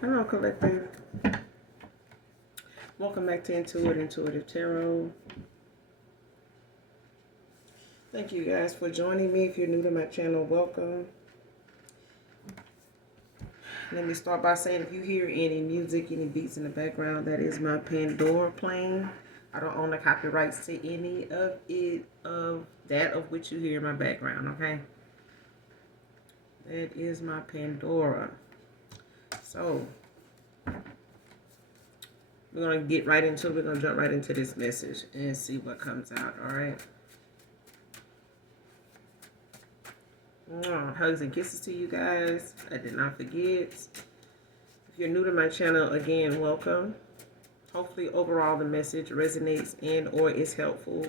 Hello, collective. Welcome back to Intuitive Tarot. Thank you guys for joining me. If you're new to my channel, welcome. Let me start by saying if you hear any music, any beats in the background, that is my Pandora playing. I don't own the copyrights to any of it, of which you hear in my background, okay? That is my Pandora. So, we're going to get right into it. We're going to jump right into this message and see what comes out, all right? Hugs and kisses to you guys. I did not forget. If you're new to my channel, again, welcome. Hopefully, overall, the message resonates and or is helpful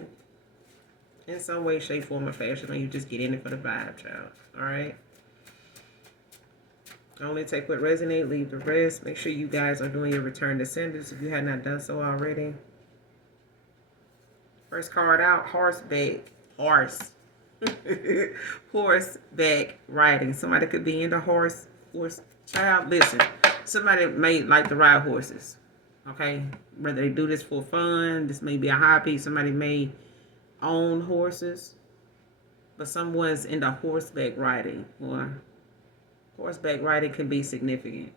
in some way, shape, form, or fashion, or you just get in it for the vibe, child. All right? Only take what resonates, leave the rest. Make sure you guys are doing your return to senders if you have not done so already. First card out, horseback. Horseback riding. Somebody could be into horse child. Listen, somebody may like to ride horses. Okay, whether they do this for fun, this may be a hobby. Somebody may own horses, but someone's into horseback riding, or horseback riding can be significant.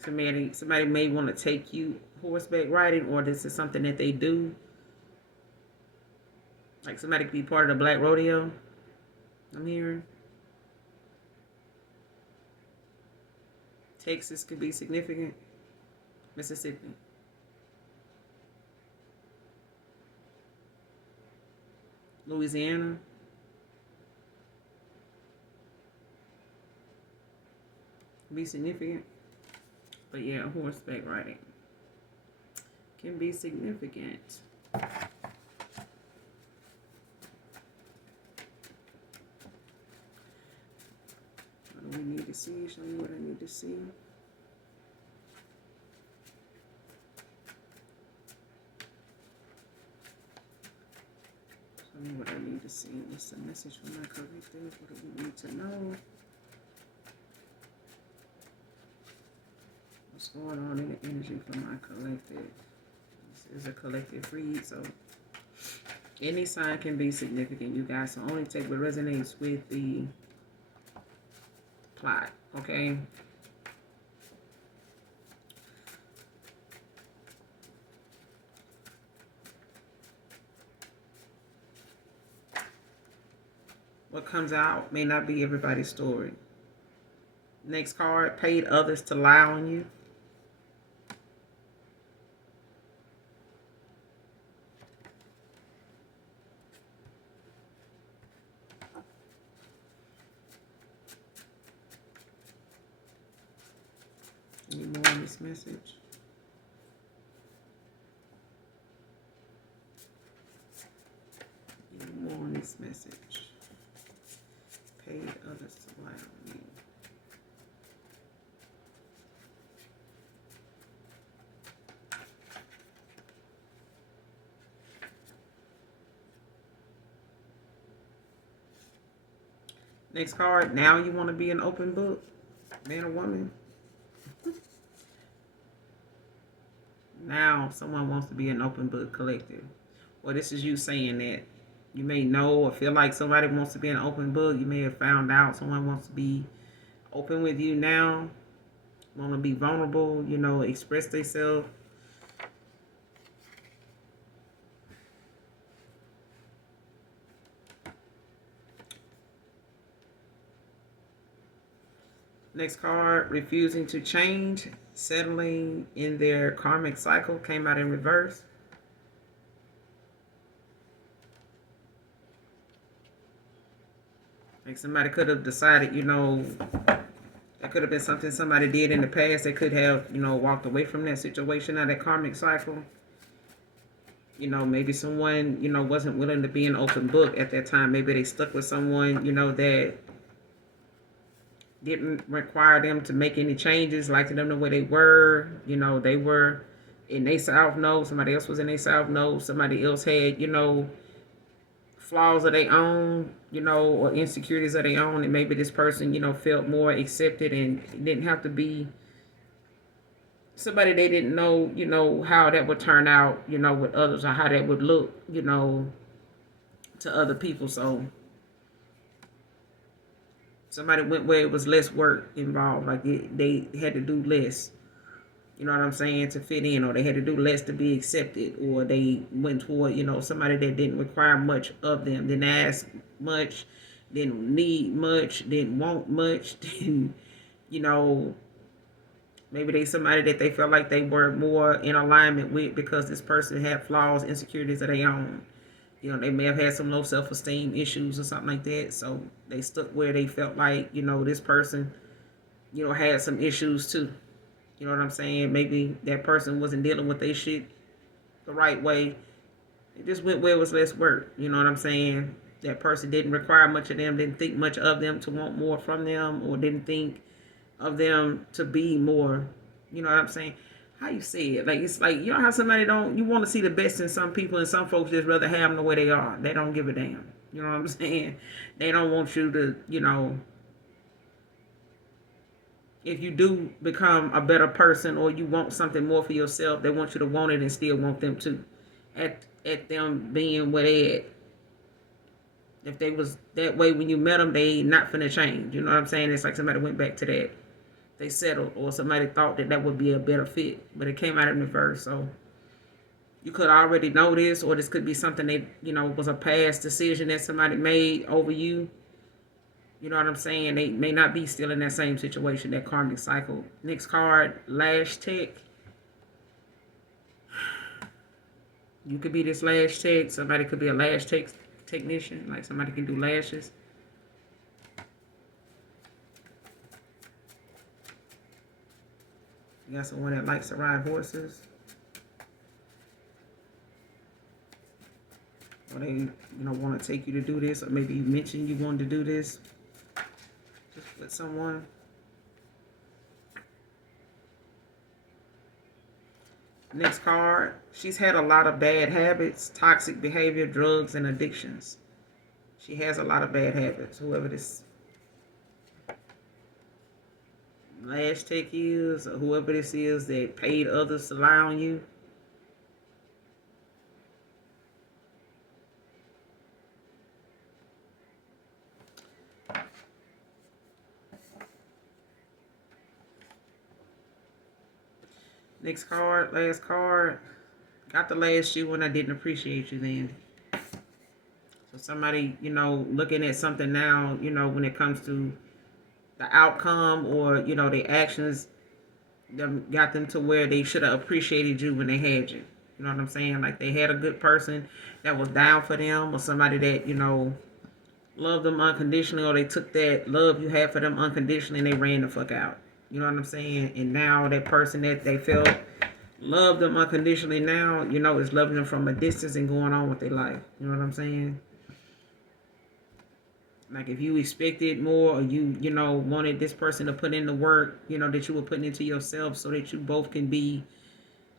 Somebody may want to take you horseback riding, or this is something that they do. Like somebody could be part of the Black Rodeo. I'm hearing. Texas could be significant. Mississippi. Louisiana. Be significant. But yeah, horseback riding can be significant. What do we need to see? Show me what I need to see. Show me what I need to see. What's the message from my collective? What do we need to know? What's going on in the energy for my collective? This is a collective read, so any sign can be significant, you guys. So only take what resonates with the plot, okay? What comes out may not be everybody's story. Next card, paid others to lie on you. Any more on this message? Any more on this message? Paid others to lie on you. Next card, now you want to be an open book, man or woman. Now someone wants to be an open book, collective. Well, this is you saying that you may know or feel like somebody wants to be an open book. You may have found out someone wants to be open with you now, want to be vulnerable, you know, express themselves. Next card, refusing to change, settling in their karmic cycle, came out in reverse. Like somebody could have decided, you know, that could have been something somebody did in the past. They could have, you know, walked away from that situation, out of that karmic cycle. You know, maybe someone, you know, wasn't willing to be an open book at that time. Maybe they stuck with someone, you know, that didn't require them to make any changes, liked them the way they were. You know, they were in their south node, somebody else was in their south node, somebody else had, you know, flaws of their own, or insecurities of their own, and maybe this person, felt more accepted and didn't have to be somebody they didn't know, how that would turn out, with others or how that would look, to other people. So somebody went where it was less work involved, like they had to do less. You know what I'm saying, to fit in, or they had to do less to be accepted, or they went toward, somebody that didn't require much of them, didn't ask much, didn't need much, didn't want much, didn't, you know, maybe they somebody that they felt like they were more in alignment with because this person had flaws, insecurities of their own. They may have had some low self-esteem issues or something like that, so they stuck where they felt like, this person, had some issues too. You know what I'm saying? Maybe that person wasn't dealing with their shit the right way. It just went where it was less work. You know what I'm saying? That person didn't require much of them, didn't think much of them to want more from them, or didn't think of them to be more. You know what I'm saying? How you say it? Like, it's like, how somebody you want to see the best in some people, and some folks just rather have them the way they are. They don't give a damn. You know what I'm saying? They don't want you to, if you do become a better person or you want something more for yourself, they want you to want it and still want them to. At them being where they at. If they was that way when you met them, they not finna change. You know what I'm saying? It's like somebody went back to that. They settled, or somebody thought that would be a better fit, but it came out in reverse. So you could already know this, or this could be something that, was a past decision that somebody made over you. You know what I'm saying? They may not be still in that same situation, that karmic cycle. Next card, lash tech. You could be this lash tech. Somebody could be a lash technician. Like somebody can do lashes. You got someone that likes to ride horses. Or they, want to take you to do this. Or maybe you mentioned you wanted to do this. Just with someone. Next card. She's had a lot of bad habits, toxic behavior, drugs, and addictions. She has a lot of bad habits. Whoever this lash tech is, or whoever this is that paid others to lie on you. Next card, last card. Got the last you when I didn't appreciate you then. So somebody, looking at something now, when it comes to the outcome or, the actions, got them to where they should have appreciated you when they had you. You know what I'm saying? Like they had a good person that was down for them, or somebody that, loved them unconditionally, or they took that love you had for them unconditionally and they ran the fuck out. You know what I'm saying? And now that person that they felt loved them unconditionally now, is loving them from a distance and going on with their life. You know what I'm saying? Like if you expected more, or you wanted this person to put in the work, that you were putting into yourself so that you both can be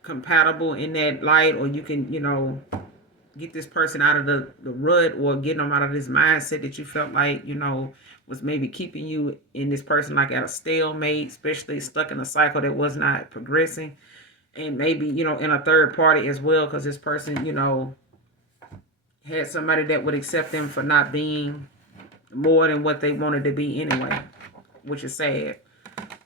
compatible in that light, or you can, get this person out of the rut, or get them out of this mindset that you felt like, was maybe keeping you in this person like at a stalemate, especially stuck in a cycle that was not progressing. And maybe, in a third party as well, because this person, had somebody that would accept them for not being more than what they wanted to be anyway, which is sad,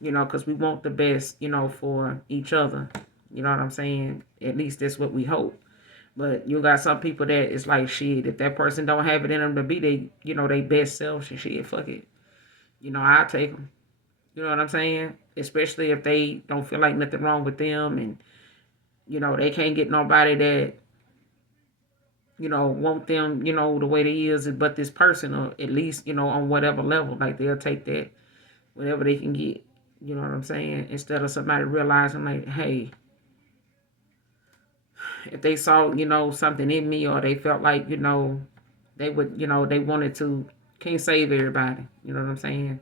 because we want the best, for each other. You know what I'm saying? At least that's what we hope. But you got some people that it's like, shit, if that person don't have it in them to be they best self, and shit, fuck it. I'll take them. You know what I'm saying? Especially if they don't feel like nothing wrong with them, and, they can't get nobody that, want them, the way they is, but this person, or at least, on whatever level, like they'll take that, whatever they can get. You know what I'm saying? Instead of somebody realizing like, hey, if they saw, something in me, or they felt like, they would, they wanted to, can't save everybody. You know what I'm saying?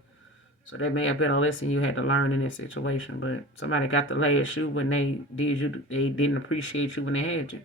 So that may have been a lesson you had to learn in this situation. But somebody got the last shoe when they didn't appreciate you when they had you.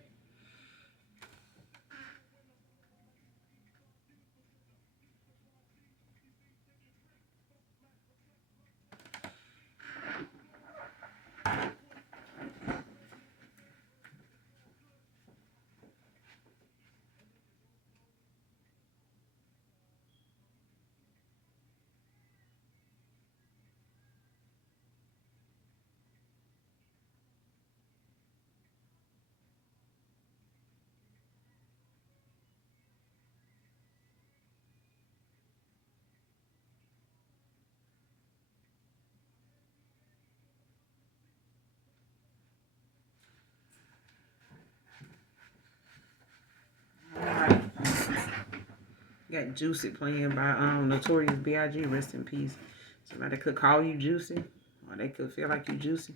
got Juicy playing by Notorious B.I.G. Rest in peace. Somebody could call you Juicy, or they could feel like you Juicy.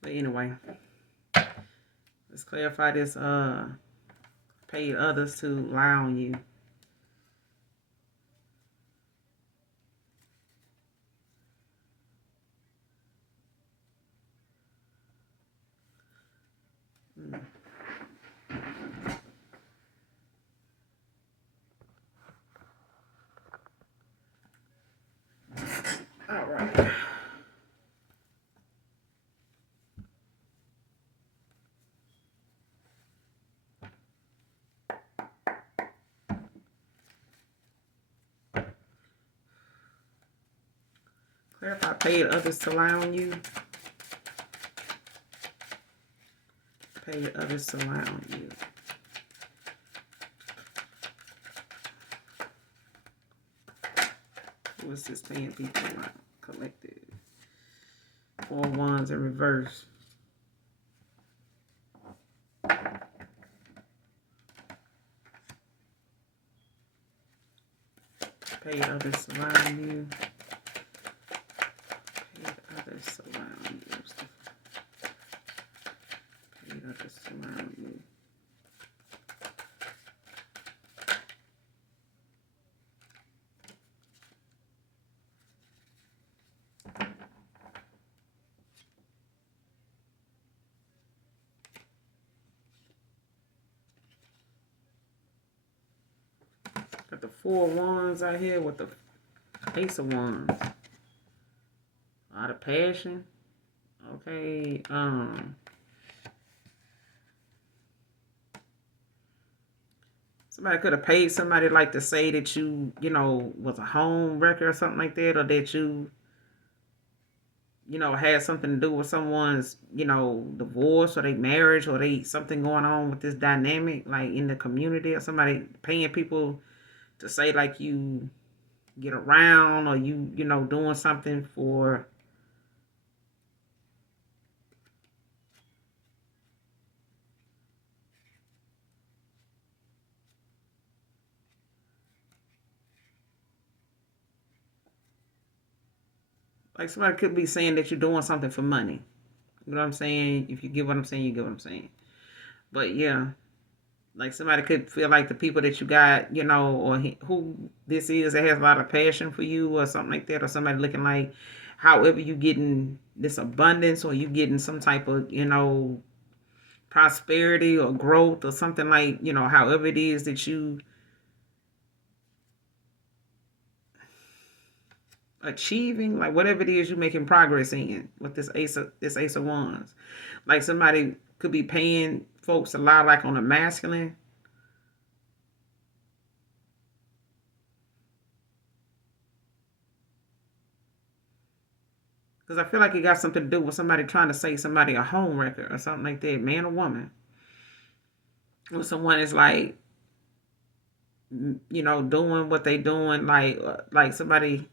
But anyway, let's clarify this. Paid others to lie on you. All right. Clarify paid others to lie on you. Paid others to lie on you. Who is this paying people out? Collected. 4 wands in reverse. Paid others to lie on you. Paid others to lie on you. Paid others to lie on you. Got the 4 wands out here with the Ace of Wands. A lot of passion. Okay. Somebody could have paid somebody like to say that you know, was a home wrecker or something like that, or that you know, had something to do with someone's, you know, divorce or their marriage, or they something going on with this dynamic, like in the community, or somebody paying people to say like you get around, or you know, doing something for like somebody could be saying that you're doing something for money. You know what I'm saying? If you get what I'm saying, you get what I'm saying. But yeah, like somebody could feel like the people that you got, you know, or who this is that has a lot of passion for you or something like that, or somebody looking like however you getting this abundance, or you getting some type of, you know, prosperity or growth or something, like, you know, however it is that you achieving, like whatever it is you're making progress in with this ace of wands. Like somebody could be paying folks a lot, like on a masculine. Because I feel like it got something to do with somebody trying to say somebody a home wrecker or something like that, man or woman. When someone is like, you know, doing what they doing, like somebody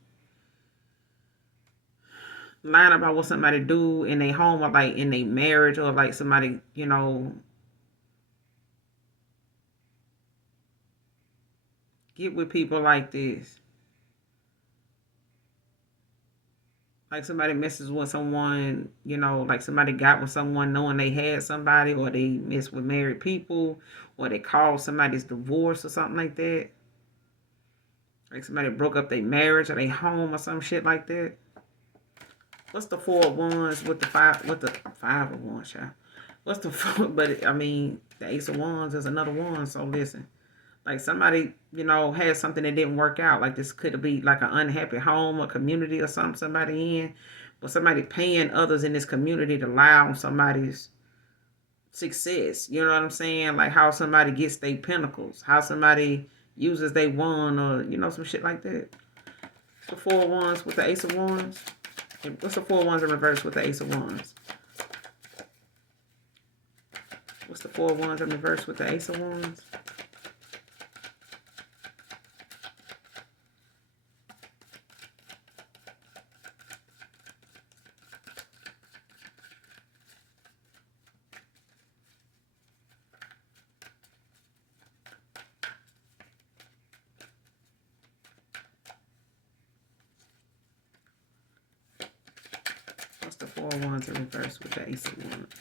lying about what somebody do in their home, or like in their marriage, or like somebody, you know, get with people like this. Like somebody messes with someone, you know, like somebody got with someone knowing they had somebody, or they mess with married people, or they called somebody's divorce or something like that. Like somebody broke up their marriage or their home or some shit like that. What's the 4 of wands with the 5 of wands, child? What's the 4? But I mean, the Ace of Wands is another one. So listen, like somebody, you know, had something that didn't work out. Like this could be like an unhappy home or community or something somebody in, but somebody paying others in this community to lie on somebody's success. You know what I'm saying? Like how somebody gets their pinnacles, how somebody uses they wand, or you know, some shit like that. The 4 of wands with the Ace of Wands. What's the 4 of wands in reverse with the Ace of Wands? What's the 4 of wands in reverse with the Ace of Wands? What's the Four of Wands in reverse with the Ace of Wands?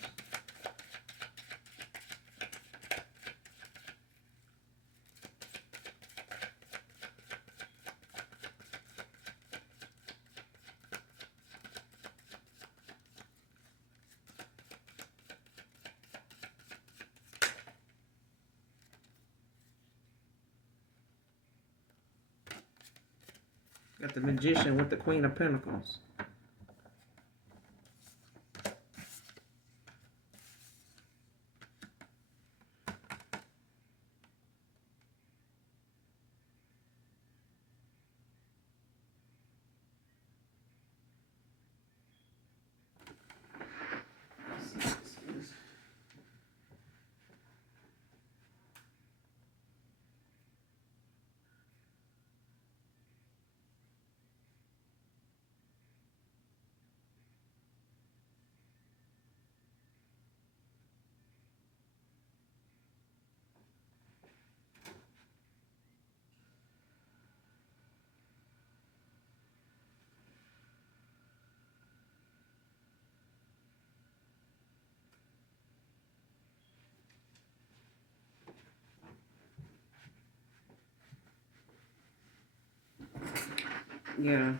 Got the Magician with the Queen of Pentacles. Yeah.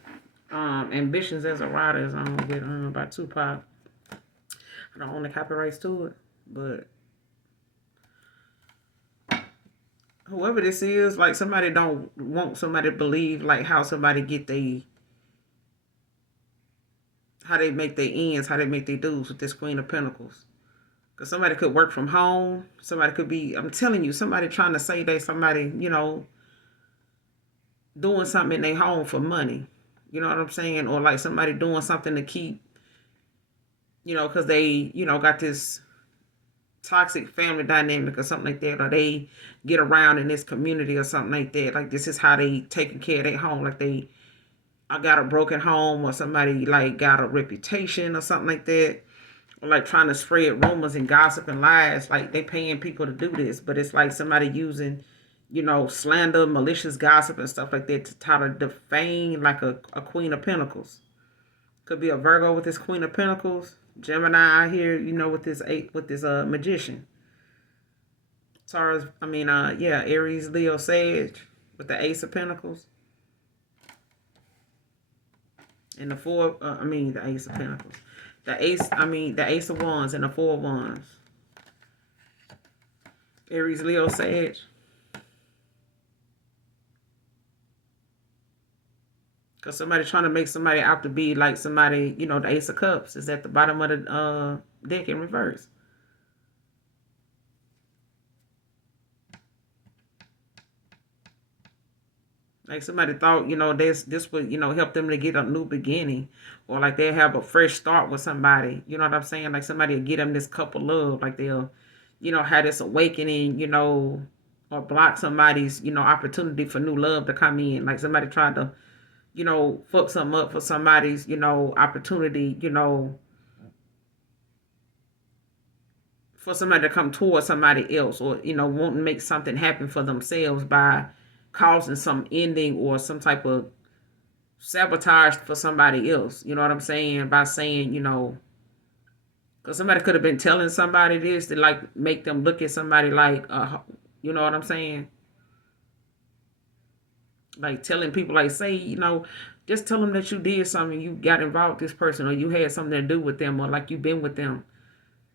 Ambitions as a writer is on with by Tupac. I don't own the copyrights to it, but whoever this is, like somebody don't want somebody to believe like how somebody get how they make their ends, how they make their dues with this Queen of Pentacles. Because somebody could work from home. Somebody could be, I'm telling you, somebody trying to say they somebody, doing something in their home for money. You know what I'm saying? Or like somebody doing something to keep, because they, got this toxic family dynamic or something like that. Or they get around in this community or something like that. Like this is how they taking care of their home. Like I got a broken home, or somebody like got a reputation or something like that. Or like trying to spread rumors and gossip and lies. Like they paying people to do this. But it's like somebody using, slander, malicious gossip and stuff like that to try to defame like a Queen of Pentacles. Could be a Virgo with this Queen of Pentacles. Gemini out here, with this Magician. Taurus, Aries, Leo, Sage with the Ace of Pentacles. And the the Ace of Pentacles. The Ace of Wands and the Four of Wands. Aries, Leo, Sage. Because somebody trying to make somebody out to be like somebody, the Ace of Cups is at the bottom of the deck in reverse. Like somebody thought, this would, help them to get a new beginning. Or like they'll have a fresh start with somebody. You know what I'm saying? Like somebody will get them this cup of love. Like they'll, have this awakening, or block somebody's, opportunity for new love to come in. Like somebody tried to, fuck something up for somebody's, opportunity, for somebody to come towards somebody else, or, want to make something happen for themselves by causing some ending or some type of sabotage for somebody else. You know what I'm saying? By saying, because somebody could have been telling somebody this to like make them look at somebody like, you know what I'm saying? Like telling people, like, say, just tell them that you did something, you got involved with this person, or you had something to do with them, or like you've been with them.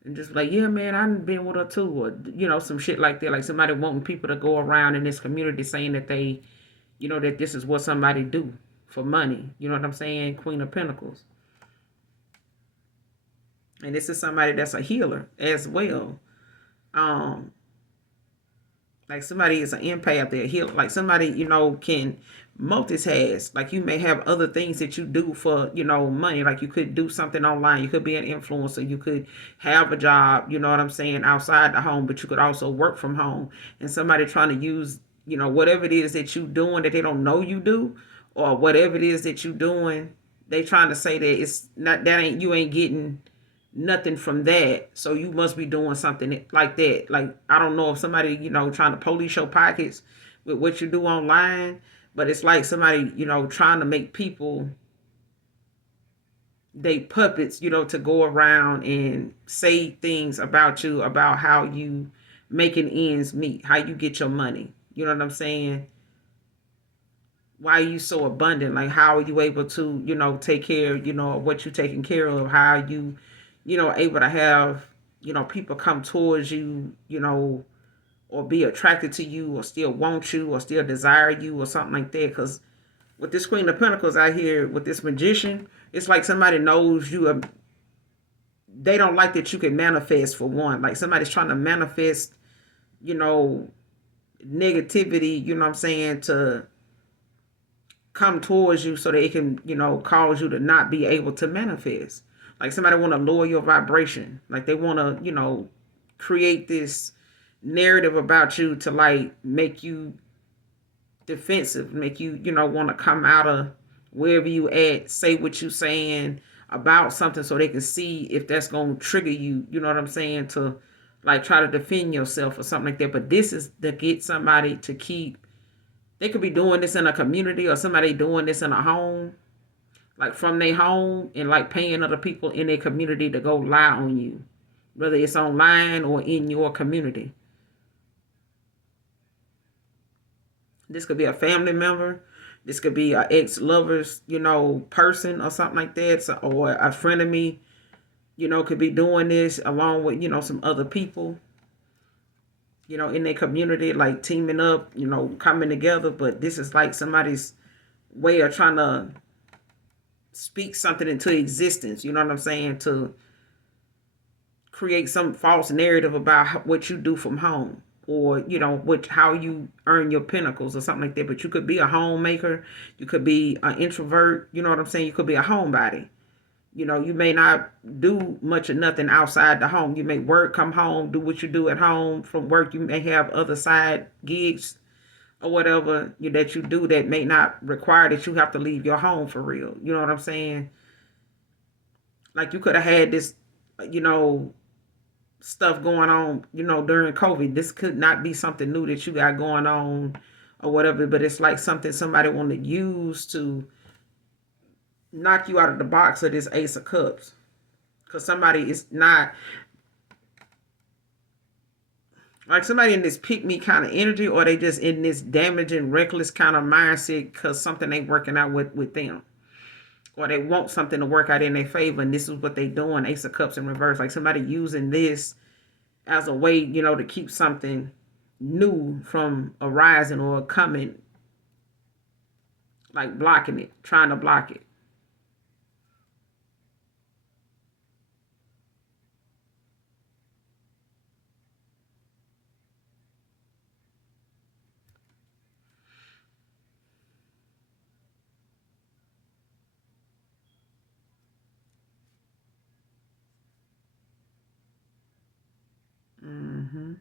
And just like, yeah, man, I've been with her too, or, some shit like that. Like somebody wanting people to go around in this community saying that they, that this is what somebody do for money. You know what I'm saying? Queen of Pentacles. And this is somebody that's a healer as well. Like somebody is an empath, they're a healer. Like somebody, can multitask. Like you may have other things that you do for, money. Like you could do something online. You could be an influencer. You could have a job, you know what I'm saying, outside the home, but you could also work from home. And somebody trying to use, whatever it is that you doing that they don't know you do, or whatever it is that you doing, they trying to say that it's not, you ain't getting nothing from that, so you must be doing something like that. Like I don't know if somebody trying to police your pockets with what you do online, but it's like somebody trying to make people they puppets, to go around and say things about you, about how you making ends meet, how you get your money. You know what I'm saying? Why are you so abundant? Like, how are you able to, take care, of what you're taking care of? How are you, able to have, people come towards you, or be attracted to you, or still want you, or still desire you, or something like that. Because with this Queen of Pentacles out here, with this Magician, it's like somebody knows you. They don't like that you can manifest, for one. Like somebody's trying to manifest, you know, negativity, you know what I'm saying, to come towards you so they can, cause you to not be able to manifest. Like somebody want to lower your vibration. Like they want to, create this narrative about you to like make you defensive, make you, want to come out of wherever you at, say what you saying about something so they can see if that's going to trigger you, you know what I'm saying, to like try to defend yourself or something like that. But this is to get somebody to keep, they could be doing this in a community or somebody doing this in a home, like from their home, and like paying other people in their community to go lie on you, whether it's online or in your community. This could be a family member. This could be an ex-lover's, person or something like that. So, or a friend of me, could be doing this along with, some other people, in their community, like teaming up, coming together. But this is like somebody's way of trying to speak something into existence. You know what I'm saying? To create some false narrative about what you do from home, or how you earn your pinnacles or something like that. But you could be a homemaker, you could be an introvert, you know what I'm saying, you could be a homebody. You may not do much or nothing outside the home. You may work, come home, do what you do at home. From work, you may have other side gigs or whatever that you do that may not require that you have to leave your home for real. You know what I'm saying? Like you could have had this, you know, stuff going on, during COVID. This could not be something new that you got going on or whatever, but it's like something somebody want to use to knock you out of the box of this Ace of Cups. Because somebody is not, like somebody in this pick me kind of energy, or they just in this damaging, reckless kind of mindset because something ain't working out with them. Or they want something to work out in their favor, and this is what they doing. Ace of Cups in reverse. Like somebody using this as a way, to keep something new from arising or coming, like blocking it, trying to block it. Mm-hmm.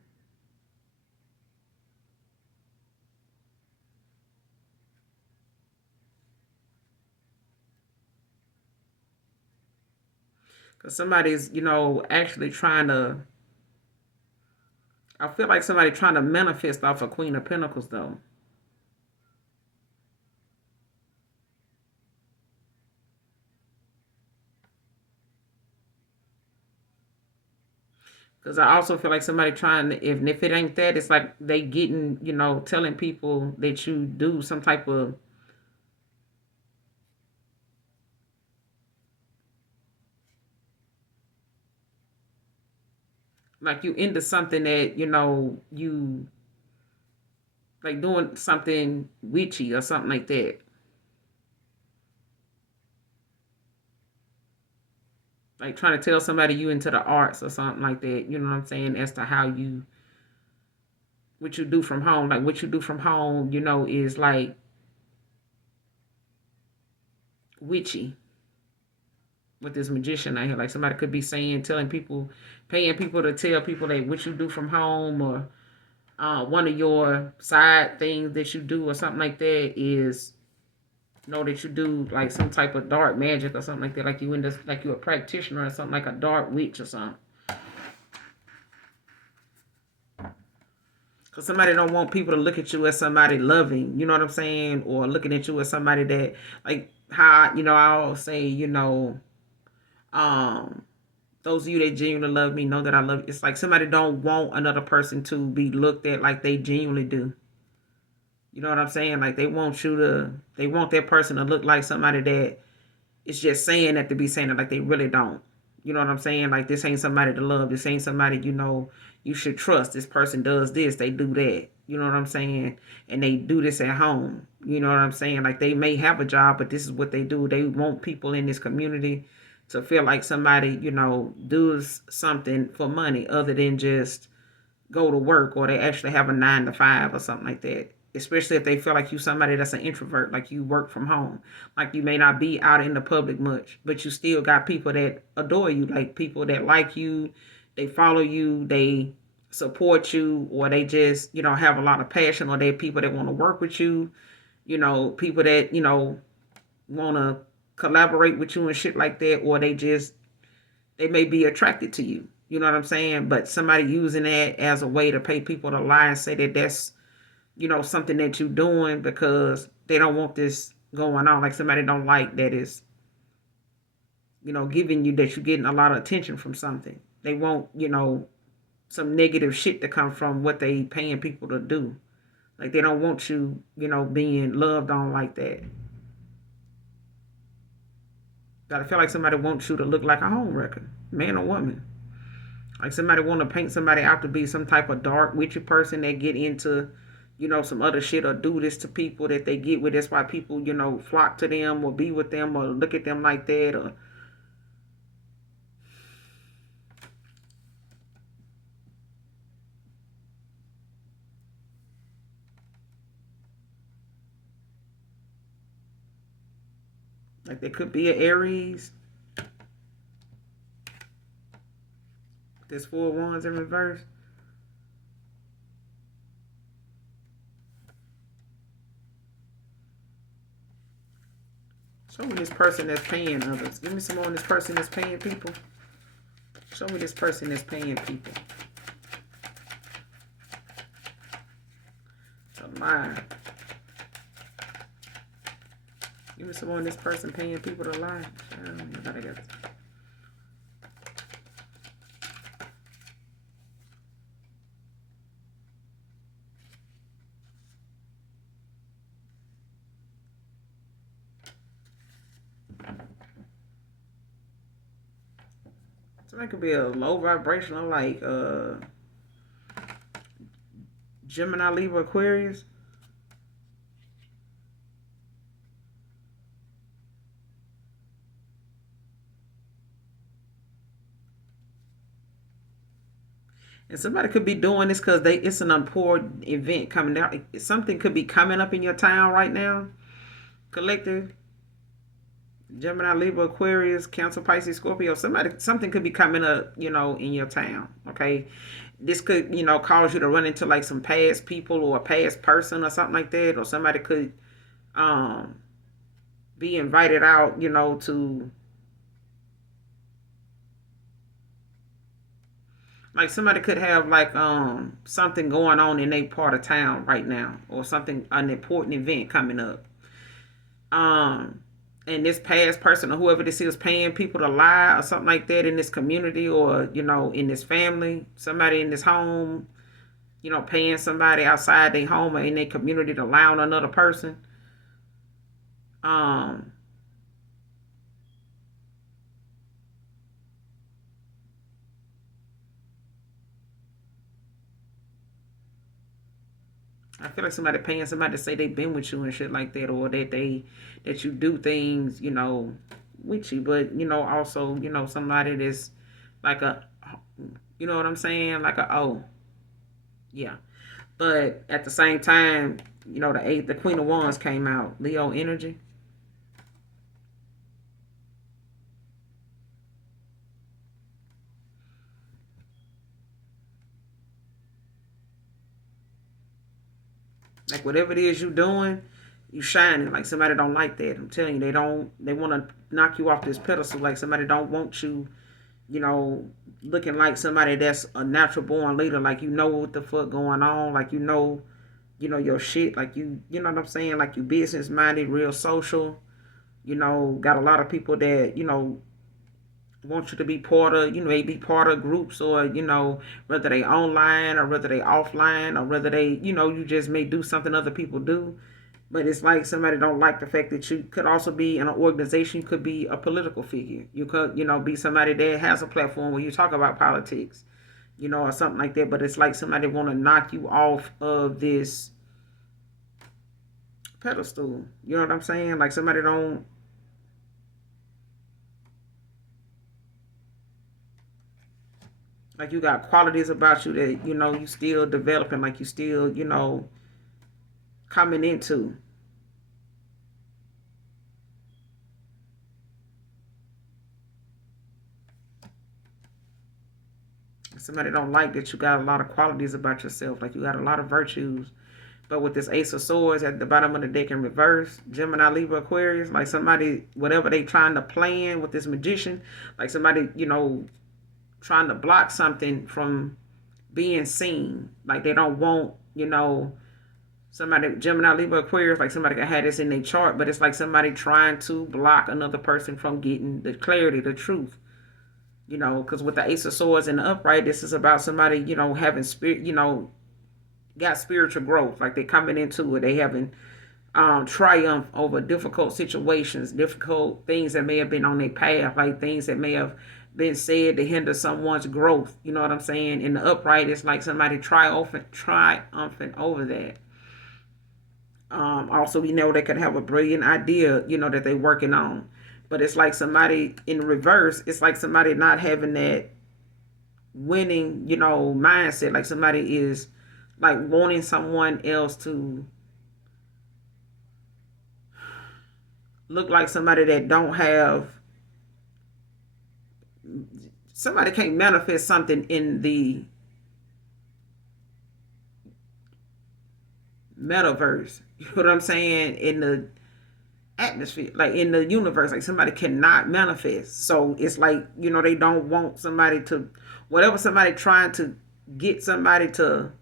Because somebody's, actually trying to, I feel like somebody trying to manifest off a Queen of Pentacles, though. Because I also feel like somebody trying to, if it ain't that, it's like they getting, telling people that you do some type of, like you into something that, you like doing something witchy or something like that. Like trying to tell somebody you into the arts or something like that. You know what I'm saying? As to how you, what you do from home. Like what you do from home, is like witchy with this magician out here. Like somebody could be saying, telling people, paying people to tell people that what you do from home, or one of your side things that you do or something like that is know that you do like some type of dark magic or something like that. Like you in this, like you're a practitioner or something, like a dark witch or something. Because somebody don't want people to look at you as somebody loving, you know what I'm saying? Or looking at you as somebody that, like how, I always say, Um, those of you that genuinely love me know that I love you. It's like somebody don't want another person to be looked at like they genuinely do. You know what I'm saying? Like they want that person to look like somebody that is just saying that to be saying it, like they really don't. You know what I'm saying? Like this ain't somebody to love. This ain't somebody you should trust. This person does this, they do that. You know what I'm saying? And they do this at home. You know what I'm saying? Like they may have a job, but this is what they do. They want people in this community to feel like somebody, does something for money other than just go to work, or they actually have a 9 to 5 or something like that. Especially if they feel like you somebody that's an introvert, like you work from home, like you may not be out in the public much, but you still got people that adore you, like people that like you, they follow you, they support you, or they just have a lot of passion, or they people that want to work with you, people that want to collaborate with you and shit like that, or they may be attracted to you. You know what I'm saying? But somebody using that as a way to pay people to lie and say that that's, something that you're doing because they don't want this going on. Like somebody don't like that is, giving you that you're getting a lot of attention from something. They want, some negative shit to come from what they paying people to do. Like they don't want you, being loved on like that. Gotta feel like somebody wants you to look like a home wrecker, man or woman. Like somebody want to paint somebody out to be some type of dark witchy person that get into, some other shit or do this to people that they get with. That's why people, flock to them or be with them or look at them like that. Or like they could be an Aries. There's 4 wands in reverse. Show me this person that's paying others. Give me some more on this person that's paying people. Show me this person that's paying people. It's a lie. Give me some more on this person paying people to lie. I don't know how to get it. So that could be a low vibrational, like Gemini, Libra, Aquarius. And somebody could be doing this because it's an important event coming out. Something could be coming up in your town right now. Collective. Gemini, Libra, Aquarius, Cancer, Pisces, Scorpio. Something could be coming up, in your town. Okay. This could, cause you to run into like some past people or a past person or something like that. Or somebody could um be invited out, to like somebody could have like something going on in a part of town right now, or something, an important event coming up. Um and this past person or whoever this is paying people to lie or something like that in this community, or in this family, somebody in this home, paying somebody outside their home or in their community to lie on another person. um I feel like somebody paying somebody to say they've been with you and shit like that, or that you do things, with you, but also, somebody that's like a, you know what I'm saying, like a, oh yeah. But at the same time, the Queen of Wands came out, Leo energy. Like whatever it is you doing, you shining. Like somebody don't like that. I'm telling you, they want to knock you off this pedestal. Like somebody don't want you, you know, looking like somebody that's a natural born leader. Like what the fuck going on. Like your shit. Like you know what I'm saying. Like you business minded, real social. Got a lot of people that want you to be part of, be part of groups, or, whether they online or whether they offline, or whether they, you just may do something other people do. But it's like somebody don't like the fact that you could also be in an organization. You could be a political figure. You could, be somebody that has a platform where you talk about politics, or something like that. But it's like somebody want to knock you off of this pedestal. You know what I'm saying? Like somebody don't, like you got qualities about you that, you still developing, like you still, coming into. Somebody don't like that you got a lot of qualities about yourself, like you got a lot of virtues. But with this Ace of Swords at the bottom of the deck in reverse, Gemini, Libra, Aquarius, like somebody, whatever they trying to plan with this Magician, like somebody, trying to block something from being seen. Like they don't want, somebody, Gemini, Libra, Aquarius, like somebody can have this in their chart, but it's like somebody trying to block another person from getting the clarity, the truth. Because with the Ace of Swords in the upright, this is about somebody, having spirit, got spiritual growth. Like they're coming into it. They having triumph over difficult situations, difficult things that may have been on their path, like things that may have been said to hinder someone's growth. You know what I'm saying? In the upright, it's like somebody triumphant over that. Also, we know they could have a brilliant idea, that they're working on. But it's like somebody in reverse, it's like somebody not having that winning, mindset. Like somebody is like wanting someone else to look like somebody that don't have, somebody can't manifest something in the metaverse. You know what I'm saying? In the atmosphere, like in the universe, like somebody cannot manifest. So it's like, they don't want somebody to, whatever somebody trying to get somebody to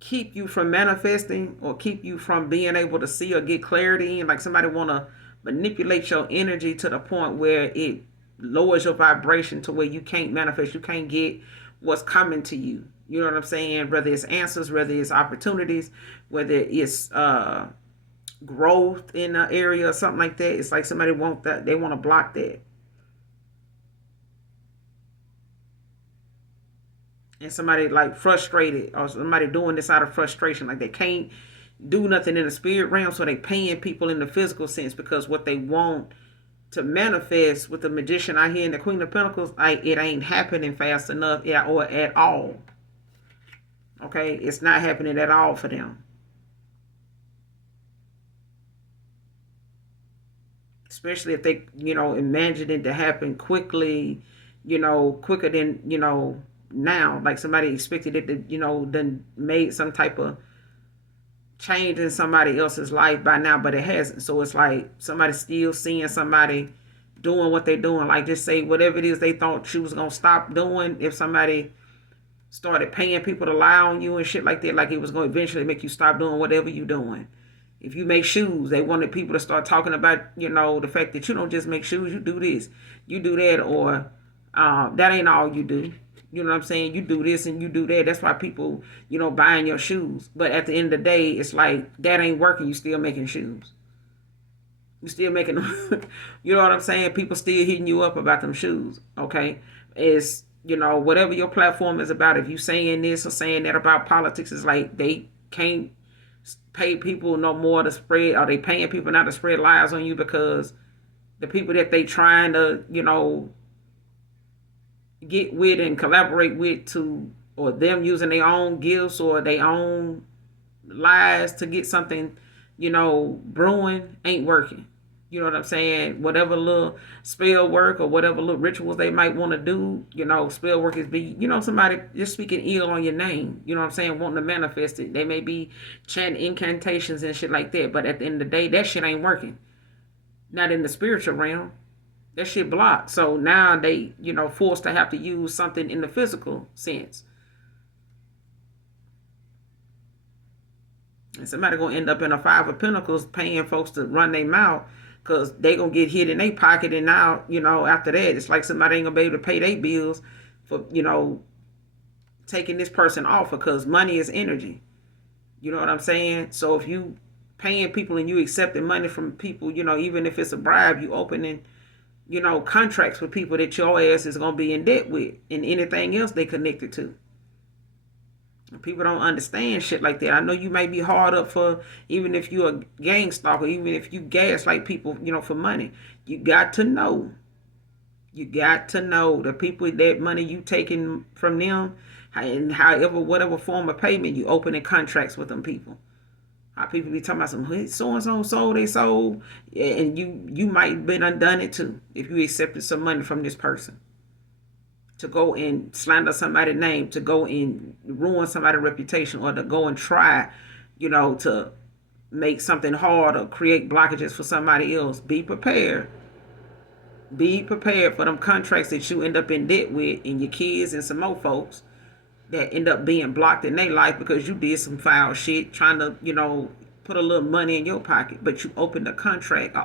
keep you from manifesting or keep you from being able to see or get clarity in, like somebody want to manipulate your energy to the point where it lowers your vibration to where you can't manifest, you can't get what's coming to you. You know what I'm saying? Whether it's answers, whether it's opportunities, whether it's growth in an area or something like that. It's like somebody want that, they want to block that. And somebody like frustrated, or somebody doing this out of frustration, like they can't do nothing in the spirit realm, so they paying people in the physical sense, because what they want to manifest with the Magician out here in the Queen of Pentacles, it ain't happening fast enough, or at all. Okay, it's not happening at all for them. Especially if they, imagine it to happen quickly, quicker than, now. Like somebody expected it to, then made some type of change in somebody else's life by now, but it hasn't. So it's like somebody still seeing somebody doing what they're doing. Like just say whatever it is they thought she was going to stop doing. If somebody started paying people to lie on you and shit like that, like it was going to eventually make you stop doing whatever you're doing. If you make shoes, they wanted people to start talking about, the fact that you don't just make shoes, you do this, you do that, or that ain't all you do. You know what I'm saying? You do this and you do that. That's why people, buying your shoes. But at the end of the day, it's like that ain't working. You still making shoes. You still making them. You know what I'm saying? People still hitting you up about them shoes. Okay? It's, whatever your platform is about. If you saying this or saying that about politics, it's like they can't pay people no more to spread, or they paying people not to spread lies on you, because the people that they trying to, get with and collaborate with to, or them using their own gifts or their own lies to get something, brewing, ain't working. You know what I'm saying? Whatever little spell work or whatever little rituals they might want to do, spell work is be, somebody just speaking ill on your name. You know what I'm saying? Wanting to manifest it. They may be chanting incantations and shit like that, but at the end of the day, that shit ain't working. Not in the spiritual realm. That shit blocked. So now they, forced to have to use something in the physical sense. And somebody gonna end up in a Five of Pentacles paying folks to run their mouth because they gonna get hit in their pocket, and now, after that, it's like somebody ain't gonna be able to pay their bills for, taking this person off, because money is energy. You know what I'm saying? So if you paying people and you accepting money from people, even if it's a bribe, you opening, contracts with people that your ass is gonna be in debt with, and anything else they connected to. People don't understand shit like that. I know you may be hard up for, even if you're a gang stalker, even if you gaslight people, for money. You got to know. You got to know the people that money you taking from them, and however, whatever form of payment, you opening contracts with them people. How people be talking about some so and so sold they sold, and you might have been undone it too if you accepted some money from this person to go and slander somebody's name, to go and ruin somebody's reputation, or to go and try, to make something hard or create blockages for somebody else. Be prepared. Be prepared for them contracts that you end up in debt with, and your kids and some more folks that end up being blocked in their life because you did some foul shit trying to, put a little money in your pocket, but you opened an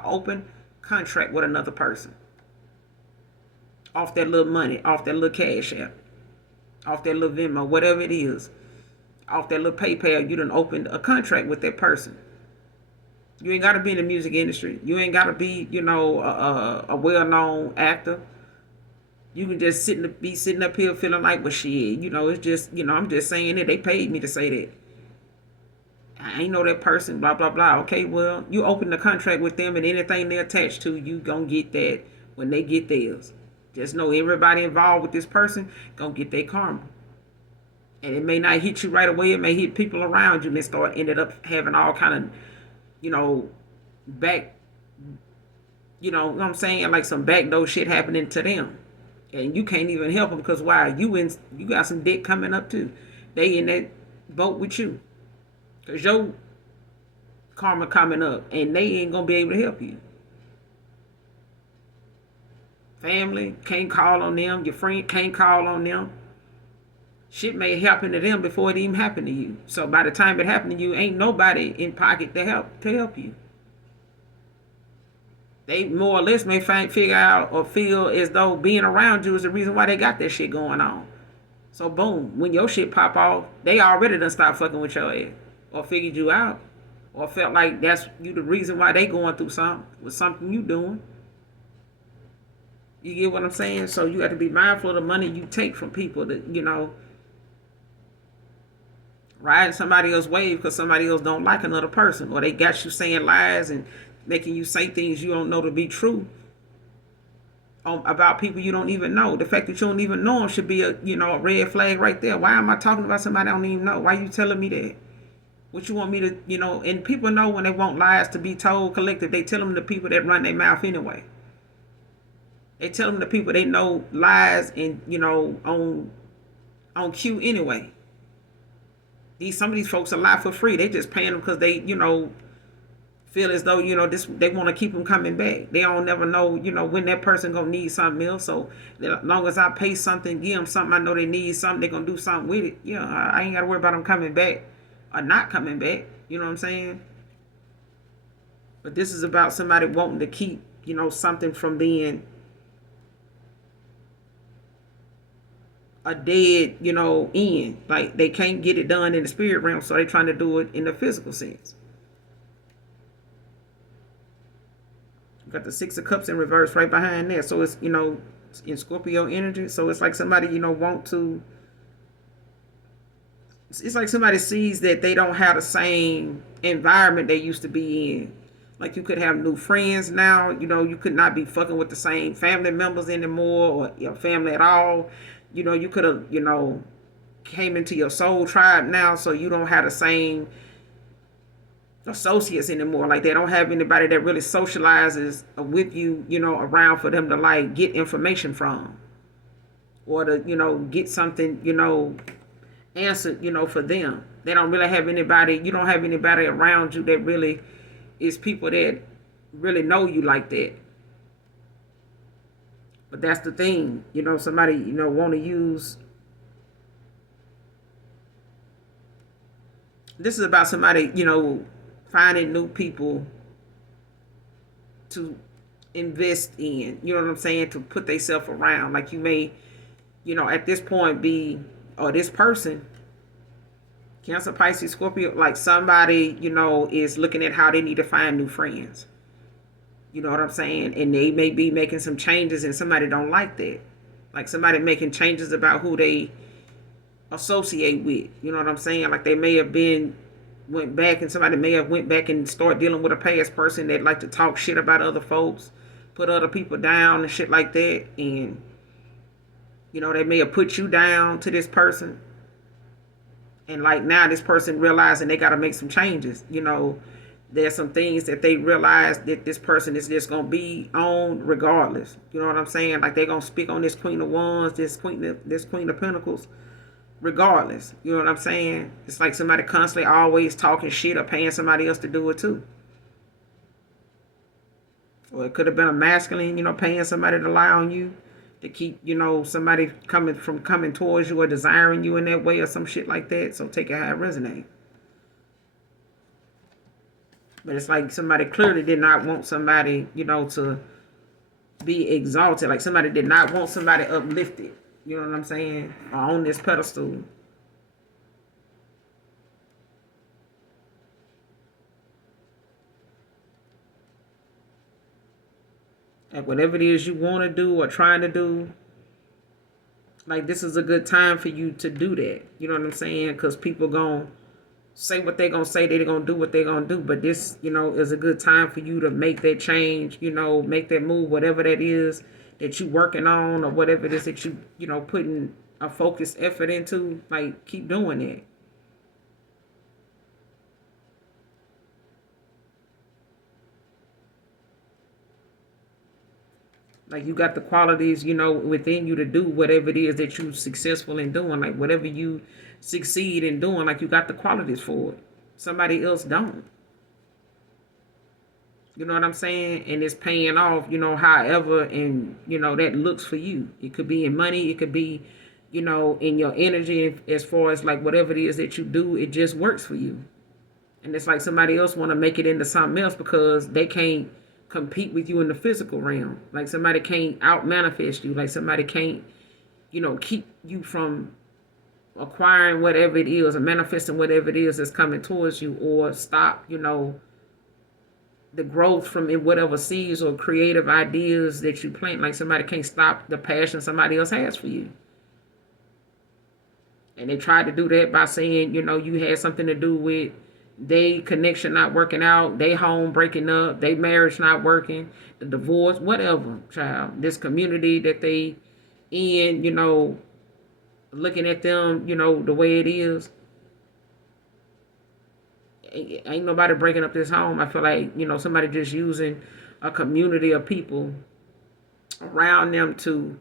open contract with another person. Off that little money, off that little cash app, off that little Venmo, whatever it is, off that little PayPal, you done opened a contract with that person. You ain't got to be in the music industry. You ain't got to be, a well-known actor. You can just be sitting up here feeling like, well, shit, it's just, I'm just saying it. They paid me to say that. I ain't know that person, blah, blah, blah. Okay, well, you open the contract with them, and anything they're attached to, you gonna get that when they get theirs. Just know everybody involved with this person gonna get their karma. And it may not hit you right away. It may hit people around you, and they ended up having all kind of, back, what I'm saying, like some backdoor shit happening to them. And you can't even help them, because why? You got some debt coming up too. They in that boat with you. Because your karma coming up, and they ain't gonna be able to help you. Family can't call on them. Your friend can't call on them. Shit may happen to them before it even happened to you. So by the time it happened to you, ain't nobody in pocket to help you. They more or less may figure out or feel as though being around you is the reason why they got that shit going on. So boom, when your shit pop off, they already done stopped fucking with your ass, or figured you out, or felt like that's you the reason why they going through something with something you doing. You get what I'm saying? So you have to be mindful of the money you take from people that, riding somebody else's wave because somebody else don't like another person, or they got you saying lies and making you say things you don't know to be true about people you don't even know. The fact that you don't even know them should be a red flag right there. Why am I talking about somebody I don't even know? Why are you telling me that? What you want me to, and people know when they want lies to be told collective, they tell them the people that run their mouth anyway. They tell them the people they know lies and, on cue anyway. Some of these folks are lie for free. They just paying them because they, feel as though, they want to keep them coming back. They don't never know, when that person going to need something else. So as long as I pay something, give them something, I know they need something, they're going to do something with it. Yeah, I ain't got to worry about them coming back or not coming back. You know what I'm saying? But this is about somebody wanting to keep, something from being a dead, end. Like they can't get it done in the spirit realm, so they're trying to do it in the physical sense. Got the Six of Cups in reverse right behind there. So it's, in Scorpio energy. So it's like somebody, want to. It's like somebody sees that they don't have the same environment they used to be in. Like you could have new friends now. You could not be fucking with the same family members anymore, or your family at all. You could have, came into your soul tribe now, so you don't have the same associates anymore. Like they don't have anybody that really socializes with you, around for them to like get information from, or to, get something, answered, for them. They don't really have anybody. You don't have anybody around you that really is people that really know you like that. But that's the thing, somebody, want to use. This is about somebody, finding new people to invest in, you know what I'm saying, to put themselves around. Like you may, at this point be, or this person, Cancer, Pisces, Scorpio, like somebody, is looking at how they need to find new friends. You know what I'm saying? And they may be making some changes and somebody don't like that. Like somebody making changes about who they associate with. You know what I'm saying? Like they may have went back, and somebody may have went back and start dealing with a past person that like to talk shit about other folks, put other people down and shit like that. And, they may have put you down to this person. And like now this person realizing they got to make some changes. There's some things that they realize that this person is just going to be on regardless. You know what I'm saying? Like they're going to speak on this Queen of Wands, this Queen of Pentacles, regardless. You know what I'm saying? It's like somebody constantly always talking shit or paying somebody else to do it too. Or it could have been a masculine, paying somebody to lie on you, to keep, somebody coming towards you or desiring you in that way or some shit like that. So take it how it resonates. But it's like somebody clearly did not want somebody, to be exalted. Like somebody did not want somebody uplifted. You know what I'm saying? Or on this pedestal. Like whatever it is you want to do or trying to do, like this is a good time for you to do that. You know what I'm saying? Because people going to say what they're going to say. They're going to do what they're going to do. But this, is a good time for you to make that change, make that move, whatever that is that you working on or whatever it is that you, putting a focused effort into. Like, keep doing it. Like you got the qualities, within you to do whatever it is that you're successful in doing. Like whatever you succeed in doing, like you got the qualities for it. Somebody else don't. You know what I'm saying? And it's paying off, however, and, that looks for you. It could be in money. It could be, in your energy as far as like whatever it is that you do, it just works for you. And it's like somebody else want to make it into something else because they can't compete with you in the physical realm. Like somebody can't out manifest you. Like somebody can't, keep you from acquiring whatever it is or manifesting whatever it is that's coming towards you, or stop, the growth from whatever seeds or creative ideas that you plant. Like somebody can't stop the passion somebody else has for you. And they tried to do that by saying, you had something to do with they connection not working out, they home breaking up, they marriage not working, the divorce, whatever, child. This community that they in, looking at them, the way it is. Ain't nobody breaking up this home. I feel like, somebody just using a community of people around them to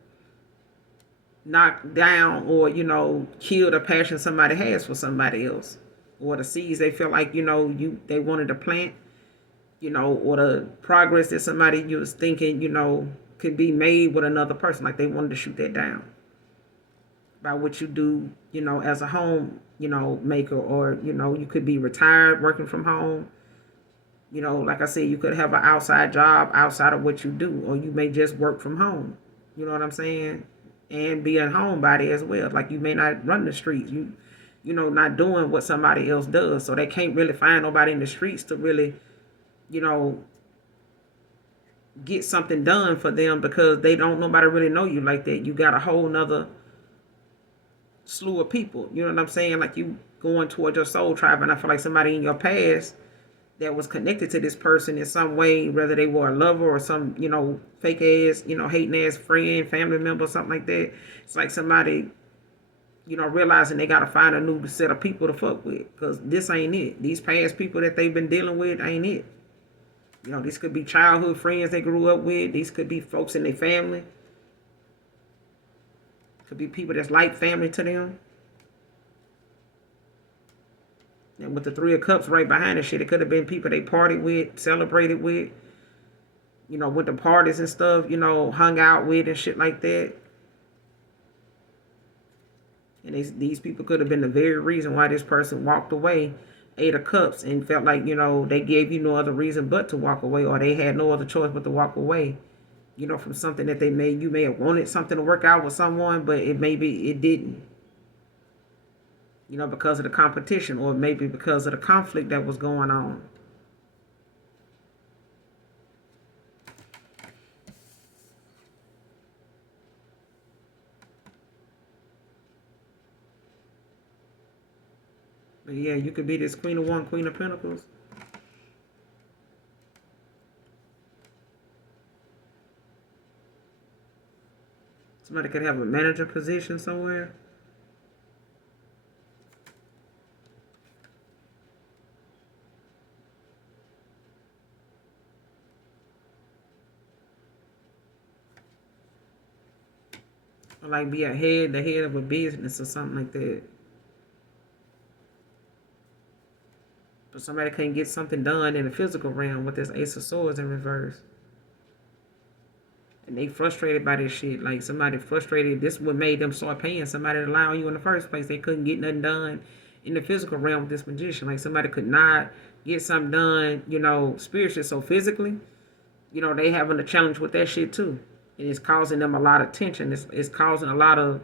knock down or, kill the passion somebody has for somebody else. Or the seeds they feel like, they wanted to plant, or the progress that somebody you was thinking, could be made with another person. Like they wanted to shoot that down by what you do, as a home, maker, or, you could be retired working from home. Like I said, you could have an outside job outside of what you do, or you may just work from home. You know what I'm saying? And be a homebody as well. Like you may not run the streets. Not doing what somebody else does. So they can't really find nobody in the streets to really, get something done for them because nobody really know you like that. You got a whole nother slew of people. You know what I'm saying? Like you going towards your soul tribe, and I feel like somebody in your past that was connected to this person in some way, whether they were a lover or some, fake ass, hating ass friend, family member, something like that. It's like somebody, realizing they got to find a new set of people to fuck with because this ain't it. These past people that they've been dealing with ain't it. This could be childhood friends they grew up with. These could be folks in their family. Could be people that's like family to them. And with the Three of Cups right behind the shit, it could have been people they partied with, celebrated with, went to parties and stuff, hung out with and shit like that. And these people could have been the very reason why this person walked away Eight of Cups and felt like, they gave you no other reason but to walk away, or they had no other choice but to walk away, from something that you may have wanted something to work out with someone, but it didn't, because of the competition, or maybe because of the conflict that was going on. But yeah, you could be this Queen of Wands, Queen of Pentacles. Somebody could have a manager position somewhere. Or like be the head of a business or something like that. But somebody couldn't get something done in the physical realm with this Ace of Swords in reverse. And they frustrated by this shit. Like somebody frustrated. This what made them start paying somebody to lie on you in the first place. They couldn't get nothing done in the physical realm with this magician. Like somebody could not get something done, spiritually. So physically, they having a challenge with that shit too. And it's causing them a lot of tension. It's causing a lot of,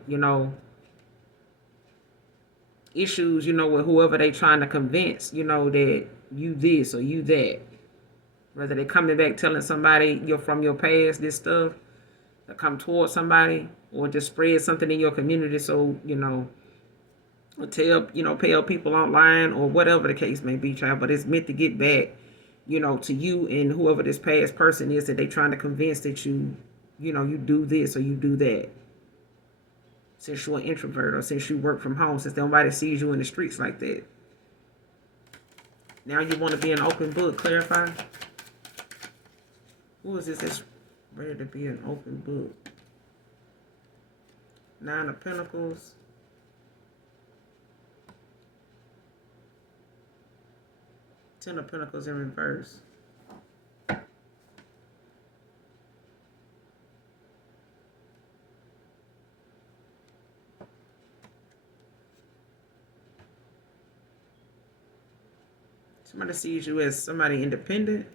issues, with whoever they trying to convince, that you this or you that. Whether they coming back telling somebody you're from your past, this stuff, to come towards somebody, or just spread something in your community so, or tell people online or whatever the case may be, child. But it's meant to get back, to you and whoever this past person is that they trying to convince that you do this or you do that. Since you're an introvert, or since you work from home, since nobody sees you in the streets like that. Now you want to be an open book. Clarify. Who is this that's ready to be an open book? Nine of Pentacles. Ten of Pentacles in reverse. Somebody sees you as somebody independent,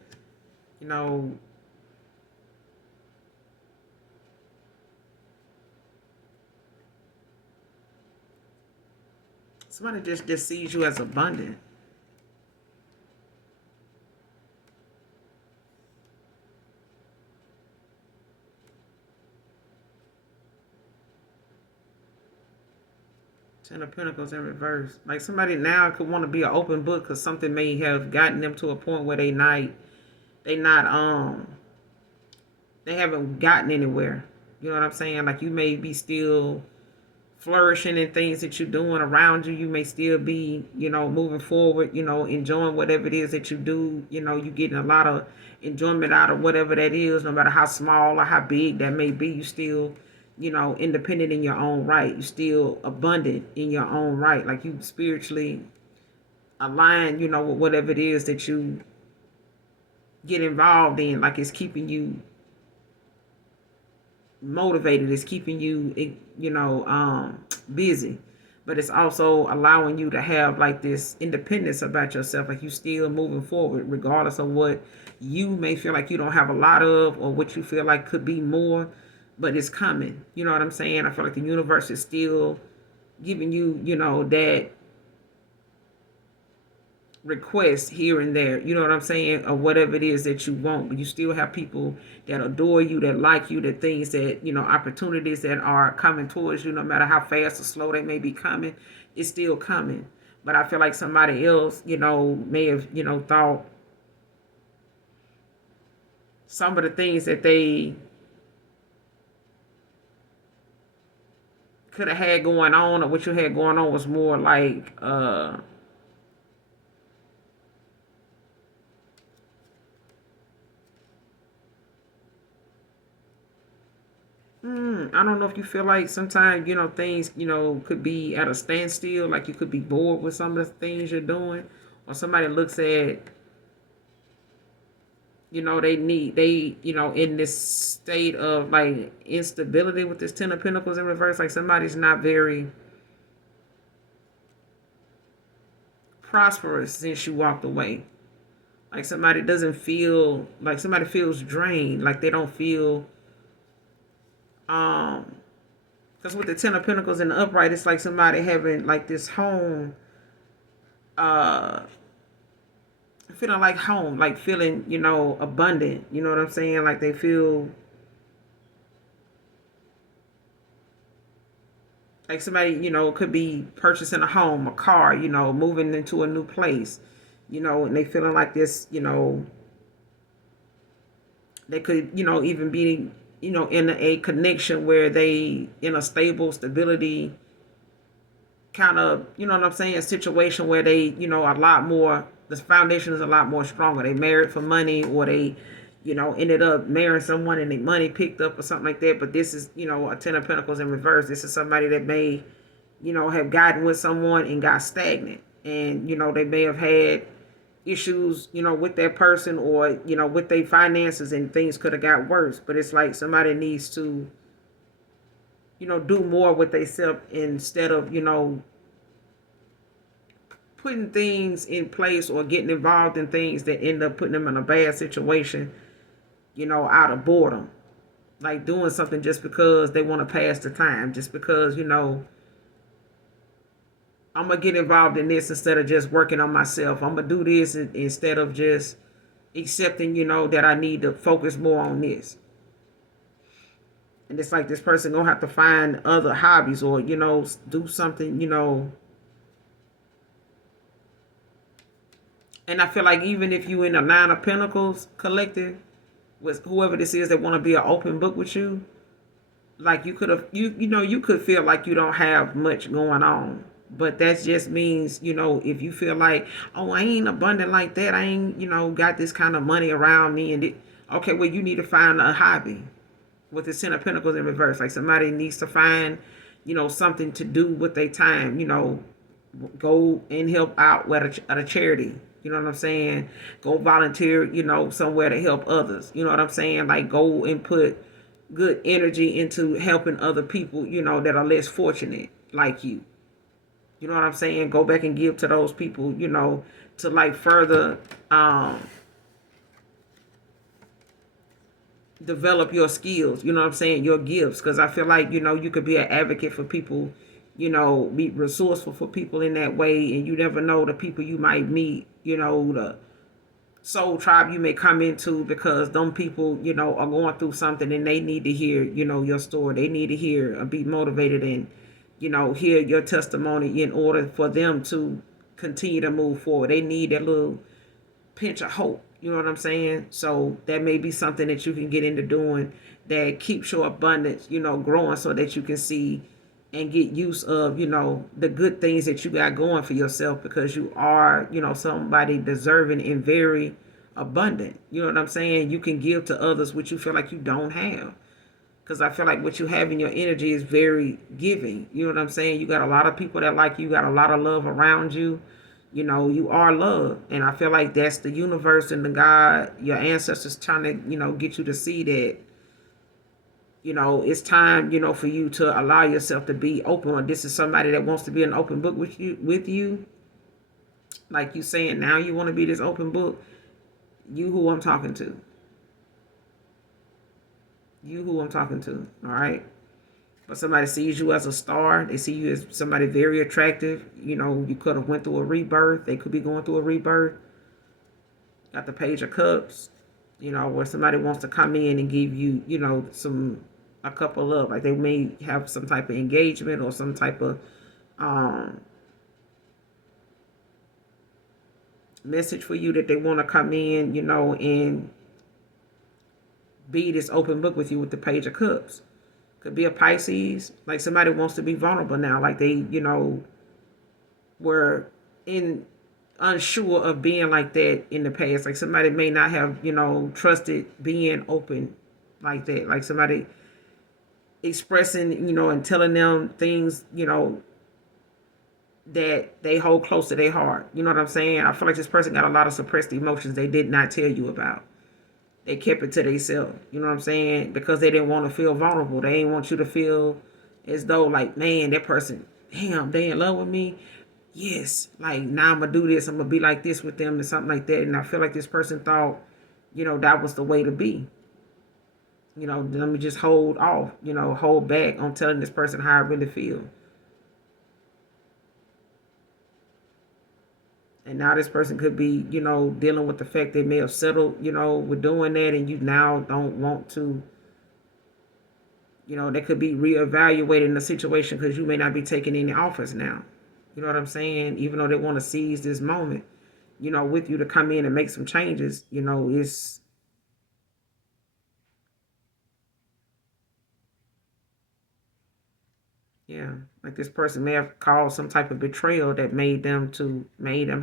somebody just sees you as abundant. Ten of Pentacles in reverse. Like somebody now could want to be an open book because something may have gotten them to a point where they haven't gotten anywhere. You know what I'm saying? Like you may be still flourishing in things that you're doing around you. You may still be, moving forward, enjoying whatever it is that you do. You getting a lot of enjoyment out of whatever that is, no matter how small or how big that may be. You still, independent in your own right. You still abundant in your own right. Like you spiritually align, with whatever it is that you get involved in. Like it's keeping you motivated, it's keeping you busy, but it's also allowing you to have like this independence about yourself. Like you still moving forward regardless of what you may feel like you don't have a lot of, or what you feel like could be more, but it's coming. You know what I'm saying? I feel like the universe is still giving you that request here and there, you know what I'm saying, or whatever it is that you want. But you still have people that adore you, that like you, that things that, opportunities that are coming towards you, no matter how fast or slow they may be coming, it's still coming. But I feel like somebody else, may have, thought some of the things that they could have had going on, or what you had going on, was more like I don't know if you feel like sometimes, things, could be at a standstill. Like you could be bored with some of the things you're doing. Or somebody looks at, in this state of like instability with this Ten of Pentacles in reverse. Like somebody's not very prosperous since you walked away. Like somebody doesn't feel, like somebody feels drained, like they don't feel, um, because with the Ten of Pentacles in the upright, it's like somebody having like this home, uh, feeling like home, like feeling, abundant. You know what I'm saying? Like they feel like somebody, could be purchasing a home, a car, moving into a new place, and they feeling like this, they could, even be, in a connection where they in a stable stability kind of, what I'm saying, situation where they, a lot more, the foundation is a lot more stronger. They married for money, or they, ended up marrying someone and their money picked up or something like that. But this is, a Ten of Pentacles in reverse. This is somebody that may, have gotten with someone and got stagnant. And, they may have had issues, with that person, or, with their finances, and things could have got worse. But it's like somebody needs to, do more with themselves instead of, putting things in place or getting involved in things that end up putting them in a bad situation, out of boredom. Like doing something just because they want to pass the time, just because, I'm going to get involved in this instead of just working on myself. I'm going to do this instead of just accepting, that I need to focus more on this. And it's like this person going to have to find other hobbies, or, do something, And I feel like even if you in a Nine of Pentacles collective with whoever this is that want to be an open book with you, like you could have, you could feel like you don't have much going on. But that just means, if you feel like, oh, I ain't abundant like that, I ain't, got this kind of money around me, and okay, well, you need to find a hobby with the Ten of Pentacles in reverse. Like somebody needs to find, something to do with their time, go and help out at a charity. You know what I'm saying? Go volunteer, somewhere to help others. You know what I'm saying? Like go and put good energy into helping other people, that are less fortunate like you. You know what I'm saying? Go back and give to those people, to like further develop your skills. You know what I'm saying? Your gifts. Because I feel like, you could be an advocate for people, be resourceful for people in that way. And you never know the people you might meet, the soul tribe you may come into, because them people, are going through something and they need to hear, your story. They need to hear and be motivated and, hear your testimony in order for them to continue to move forward. They need that little pinch of hope. You know what I'm saying? So that may be something that you can get into doing that keeps your abundance, growing, so that you can see and get use of, the good things that you got going for yourself, because you are, somebody deserving and very abundant. You know what I'm saying? You can give to others what you feel like you don't have. Because I feel like what you have in your energy is very giving. You know what I'm saying? You got a lot of people that like you. You got a lot of love around you. You are love. And I feel like that's the universe and the God, your ancestors trying to, get you to see that, it's time, for you to allow yourself to be open. Or this is somebody that wants to be an open book with you. Like you saying now you want to be this open book. You who I'm talking to. You who I'm talking to. All right. But somebody sees you as a star. They see you as somebody very attractive. You could have went through a rebirth. They could be going through a rebirth. Got the Page of Cups, where somebody wants to come in and give you, a couple of, like they may have some type of engagement or some type of message for you that they want to come in, and be this open book with you with the Page of Cups. Could be a Pisces. Like somebody wants to be vulnerable now. Like they, were unsure of being like that in the past. Like somebody may not have, trusted being open like that. Like somebody expressing, and telling them things, that they hold close to their heart. You know what I'm saying? I feel like this person got a lot of suppressed emotions they did not tell you about. They kept it to themselves. You know what I'm saying? Because they didn't want to feel vulnerable. They didn't want you to feel as though like, man, that person, damn, they in love with me. yes, like now I'm gonna do this, I'm gonna be like this with them and something like that. And I feel like this person thought, that was the way to be. Let me just hold off, hold back on telling this person how I really feel. And now this person could be, dealing with the fact they may have settled, with doing that, and you now don't want to, they could be reevaluating the situation because you may not be taking any offers now. You know what I'm saying? Even though they want to seize this moment, with you to come in and make some changes, it's, yeah, like this person may have caused some type of betrayal that made them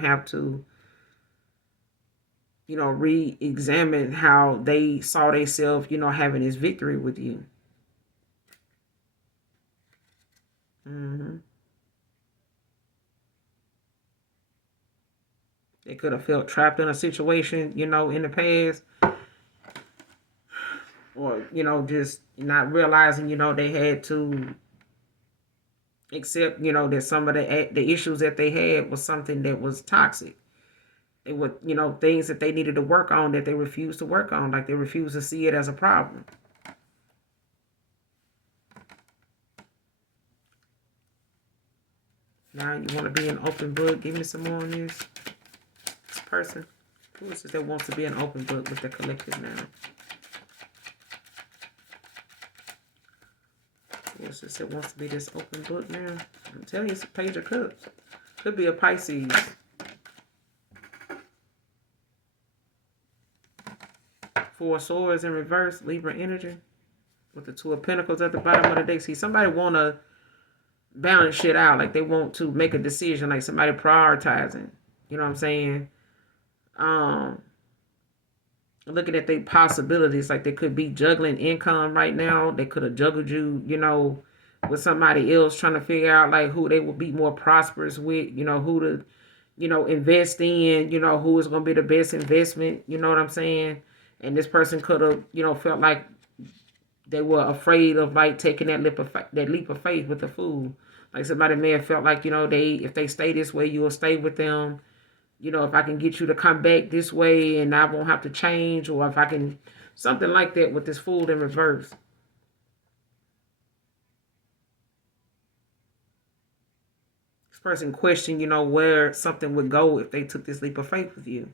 have to, re-examine how they saw themselves, having this victory with you. hmm They could have felt trapped in a situation, in the past, or just not realizing, they had to accept, that some of the issues that they had was something that was toxic. It were, things that they needed to work on that they refused to work on, like they refused to see it as a problem. Now you want to be an open book. Give me some more on this person. Who is this that wants to be an open book with the collective now? Who is this that wants to be this open book now? I'm telling you, it's a Page of Cups. Could be a Pisces. Four of Swords in reverse, Libra energy. With the Two of Pentacles at the bottom of the deck. See, somebody want to balance shit out. Like they want to make a decision. Like somebody prioritizing. You know what I'm saying? Um, Looking at their possibilities. Like they could be juggling income right now. They could have juggled you, with somebody else, trying to figure out like who they would be more prosperous with, who to, invest in, who is going to be the best investment. You know what I'm saying? And this person could have, felt like they were afraid of like taking that leap of faith with the fool. Like somebody may have felt like, if they stay this way, you will stay with them. If I can get you to come back this way and I won't have to change, or if I can, something like that with this fool in reverse. This person questioned, where something would go if they took this leap of faith with you.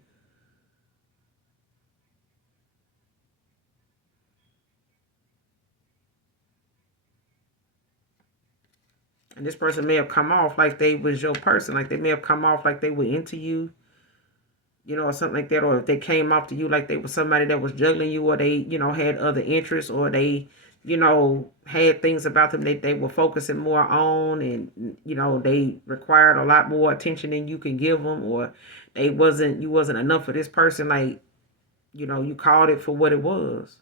And this person may have come off like they was your person. Like they may have come off like they were into you, or something like that. Or if they came off to you like they were somebody that was juggling you, or they, had other interests, or they, had things about them that they were focusing more on, and, they required a lot more attention than you can give them, or you wasn't enough for this person. Like, you called it for what it was.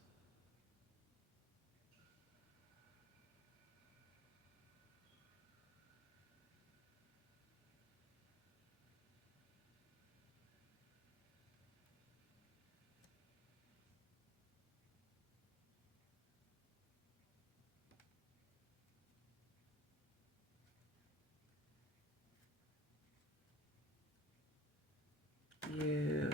Yeah.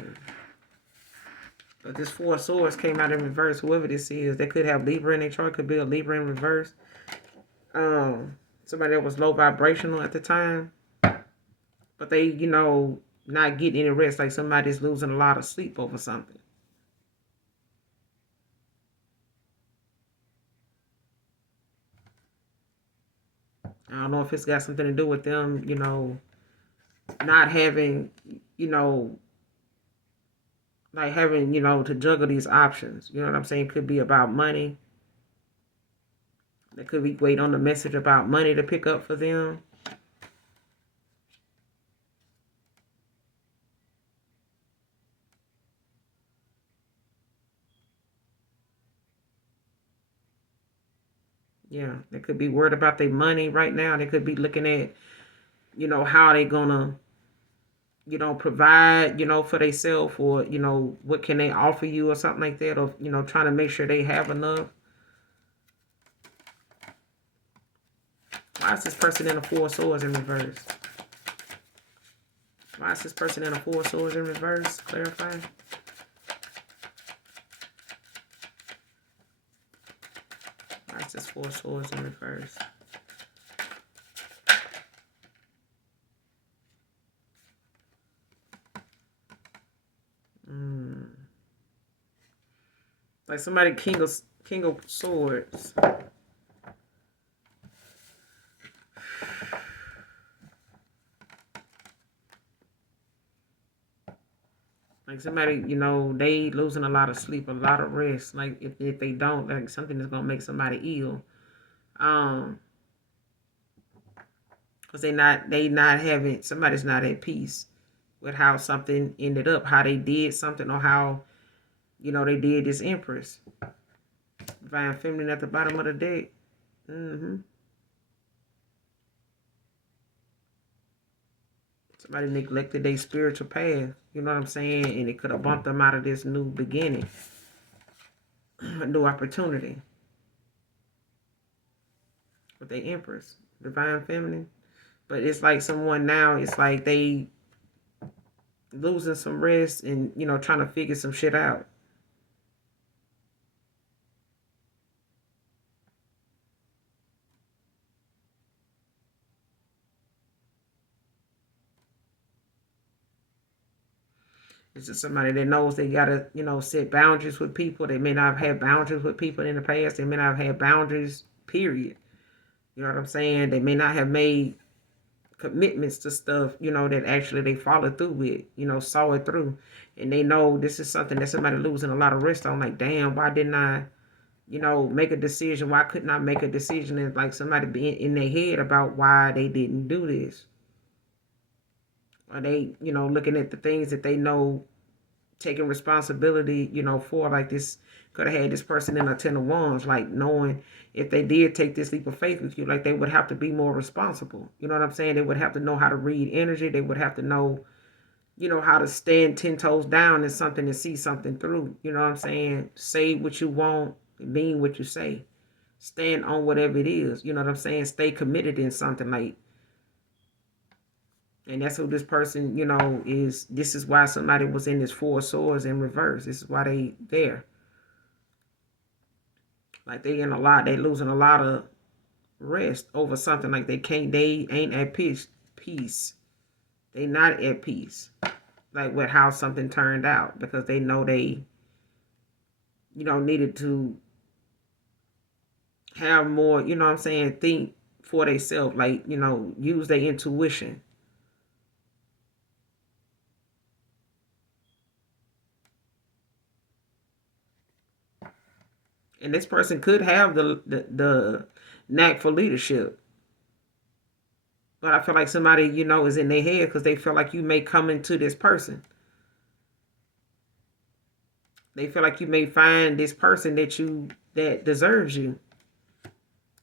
But this Four of Swords came out in reverse. Whoever this is, they could have Libra in their chart. Could be a Libra in reverse. Somebody that was low vibrational at the time, but they, not getting any rest. Like somebody's losing a lot of sleep over something. I don't know if it's got something to do with them, not having, you know, like having, to juggle these options. You know what I'm saying? Could be about money. They could be waiting on the message about money to pick up for them. Yeah, they could be worried about their money right now. They could be looking at, how they gonna, provide, for themselves, or, what can they offer you or something like that, or, trying to make sure they have enough. Why is this person in the Four of Swords in reverse? Why is this person in a Four of Swords in reverse? Clarify. Why is this Four of Swords in reverse? Like somebody King of Swords. Like somebody, you know, they losing a lot of sleep, a lot of rest. Like if they don't, like something is gonna make somebody ill. Because they not having, somebody's not at peace with how something ended up, how they did something, or how, you know, they did this Empress. Divine Feminine at the bottom of the deck. Somebody neglected their spiritual path. You know what I'm saying? And it could have bumped them out of this new beginning. A new opportunity. With the Empress. Divine Feminine. But it's like someone now, it's like they losing some rest and, you know, trying to figure some shit out. It's just somebody that knows they gotta, you know, set boundaries with people. They may not have had boundaries with people in the past. They may not have had boundaries, period. You know what I'm saying? They may not have made commitments to stuff, you know, that actually they followed through with, you know, saw it through. And they know this is something that somebody losing a lot of rest on. Like, damn, why didn't I, you know, make a decision? Why couldn't I make a decision? And like somebody being in their head about why they didn't do this. Or they, you know, looking at the things that they know, taking responsibility, you know, for. Like this could have had this person in a Ten of Wands, like knowing if they did take this leap of faith with you, like they would have to be more responsible. You know what I'm saying? They would have to know how to read energy. They would have to know, you know, how to stand 10 toes down in something and see something through. You know what I'm saying? Say what you want, mean what you say. Stand on whatever it is. You know what I'm saying? Stay committed in something, like. And that's who this person, you know, is. This is why somebody was in this Four of Swords in reverse. This is why they there. Like they losing a lot of rest over something. Like they ain't at peace. They not at peace. Like with how something turned out. Because they know they, you know, needed to have more, you know what I'm saying, think for themselves. Like, you know, use their intuition. And this person could have the knack for leadership. But I feel like somebody, you know, is in their head because they feel like you may come into this person. They feel like you may find this person that deserves you.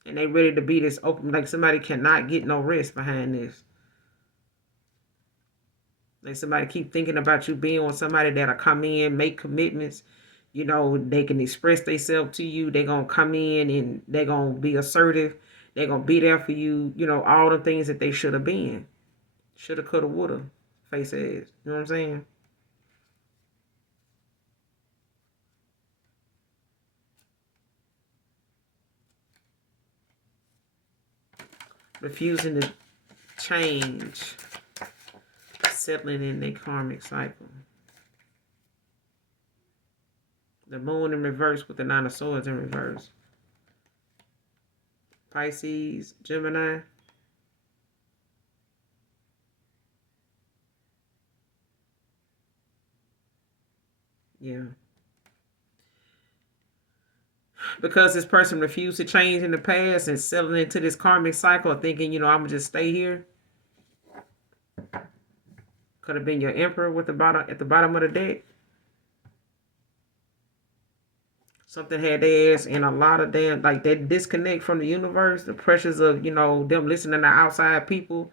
And they ready to be this open. Like somebody cannot get no rest behind this. Like somebody keep thinking about you being with somebody that'll come in, make commitments. You know, they can express themselves to you. They're going to come in and they're going to be assertive. They're going to be there for you. You know, all the things that they should have been. Shoulda, coulda, woulda. Face ass. You know what I'm saying? Refusing to change. Settling in their karmic cycle. The moon in reverse with the Nine of Swords in reverse. Pisces, Gemini. Yeah. Because this person refused to change in the past and settling into this karmic cycle, thinking, you know, I'm going to just stay here. Could have been your Emperor with at the bottom of the deck. Something had their ass in a lot of damn, like that disconnect from the universe, the pressures of, you know, them listening to outside people,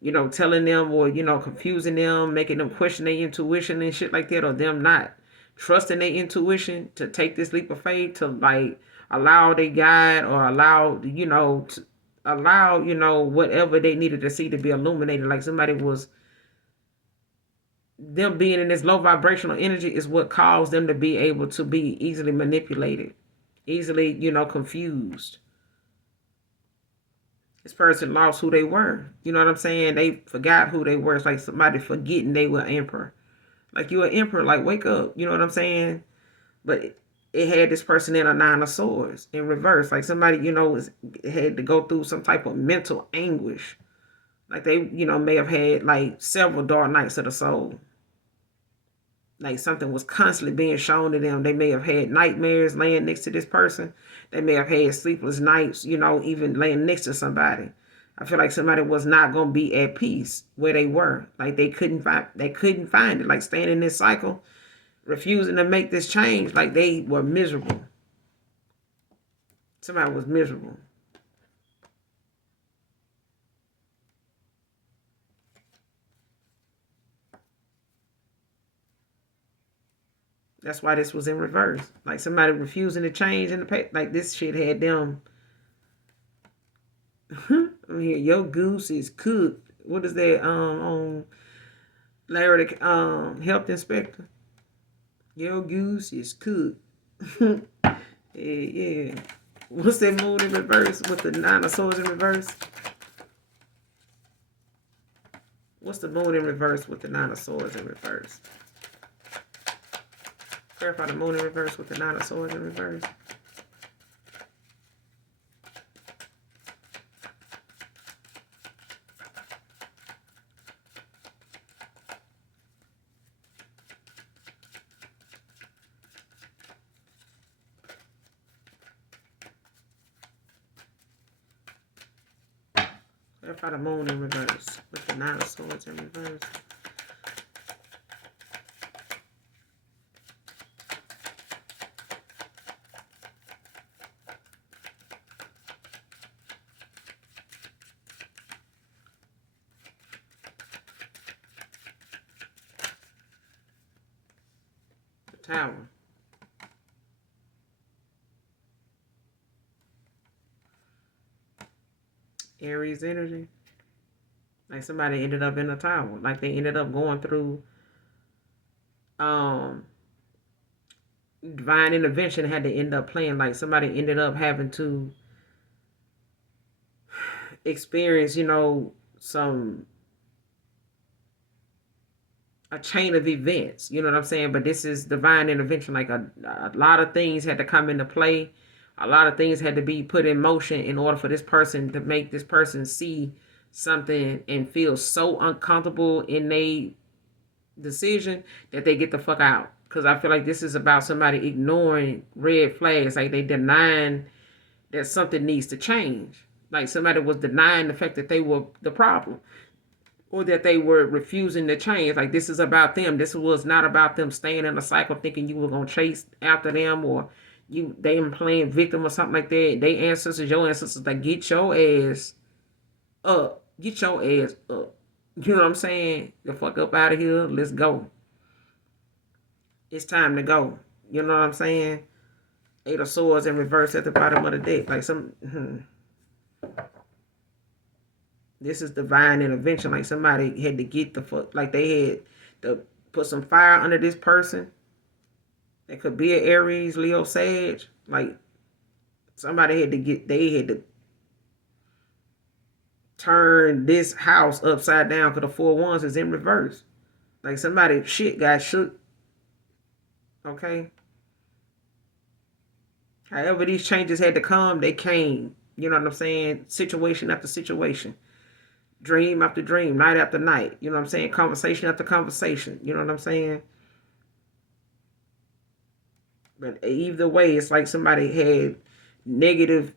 you know, telling them or, you know, confusing them, making them question their intuition and shit like that, or them not trusting their intuition to take this leap of faith, to like allow their guide or allow, you know, to allow, you know, whatever they needed to see to be illuminated. Like somebody was them being in this low vibrational energy is what caused them to be able to be easily manipulated, easily, confused. This person lost who they were. You know what I'm saying? They forgot who they were. It's like somebody forgetting they were emperor. Like, you an emperor, like, wake up. You know what I'm saying? But it had this person in a 9 of swords in reverse. Like, somebody, had to go through some type of mental anguish. Like, they, may have had like several dark nights of the soul. Like, something was constantly being shown to them. They may have had nightmares laying next to this person. They may have had sleepless nights, even laying next to somebody. I feel like somebody was not going to be at peace where they were. Like, they couldn't find it. Like, staying in this cycle, refusing to make this change. Like, they were miserable. Somebody was miserable. That's why this was in reverse. Like, somebody refusing to change in the past. Like, this shit had them. Your goose is cooked. What is that on Larry the health inspector? Your goose is cooked. Yeah. What's that moon in reverse with the 9 of swords in reverse? What's the moon in reverse with the 9 of swords in reverse? Clarify the moon in reverse with the 9 of swords in reverse. Clarify the moon in reverse with the 9 of swords in reverse. Tower. Aries energy. Like, somebody ended up in a tower. Like, they ended up going through divine intervention, had to end up playing. Like, somebody ended up having to experience, some a chain of events, you know what I'm saying? But this is divine intervention. Like, a lot of things had to come into play. A lot of things had to be put in motion in order for this person to make this person see something and feel so uncomfortable in their decision that they get the fuck out. Because I feel like this is about somebody ignoring red flags. Like, they denying that something needs to change. Like, somebody was denying the fact that they were the problem, or that they were refusing to change. Like, this is about them. This was not about them staying in a cycle thinking you were going to chase after them, or they playing victim or something like that. They ancestors, your ancestors, like, get your ass up. Get your ass up. You know what I'm saying? The fuck up out of here. Let's go. It's time to go. You know what I'm saying? 8 of swords in reverse at the bottom of the deck. Like, this is divine intervention. Like, somebody had to get the fuck, like, they had to put some fire under this person. It could be an Aries, Leo, Sag. Like, somebody had to turn this house upside down because the 4 wands is in reverse. Like, somebody shit got shook. Okay. However these changes had to come, they came. You know what I'm saying? Situation after situation. Dream after dream, night after night. You know what I'm saying? Conversation after conversation. You know what I'm saying? But either way, it's like somebody had negative,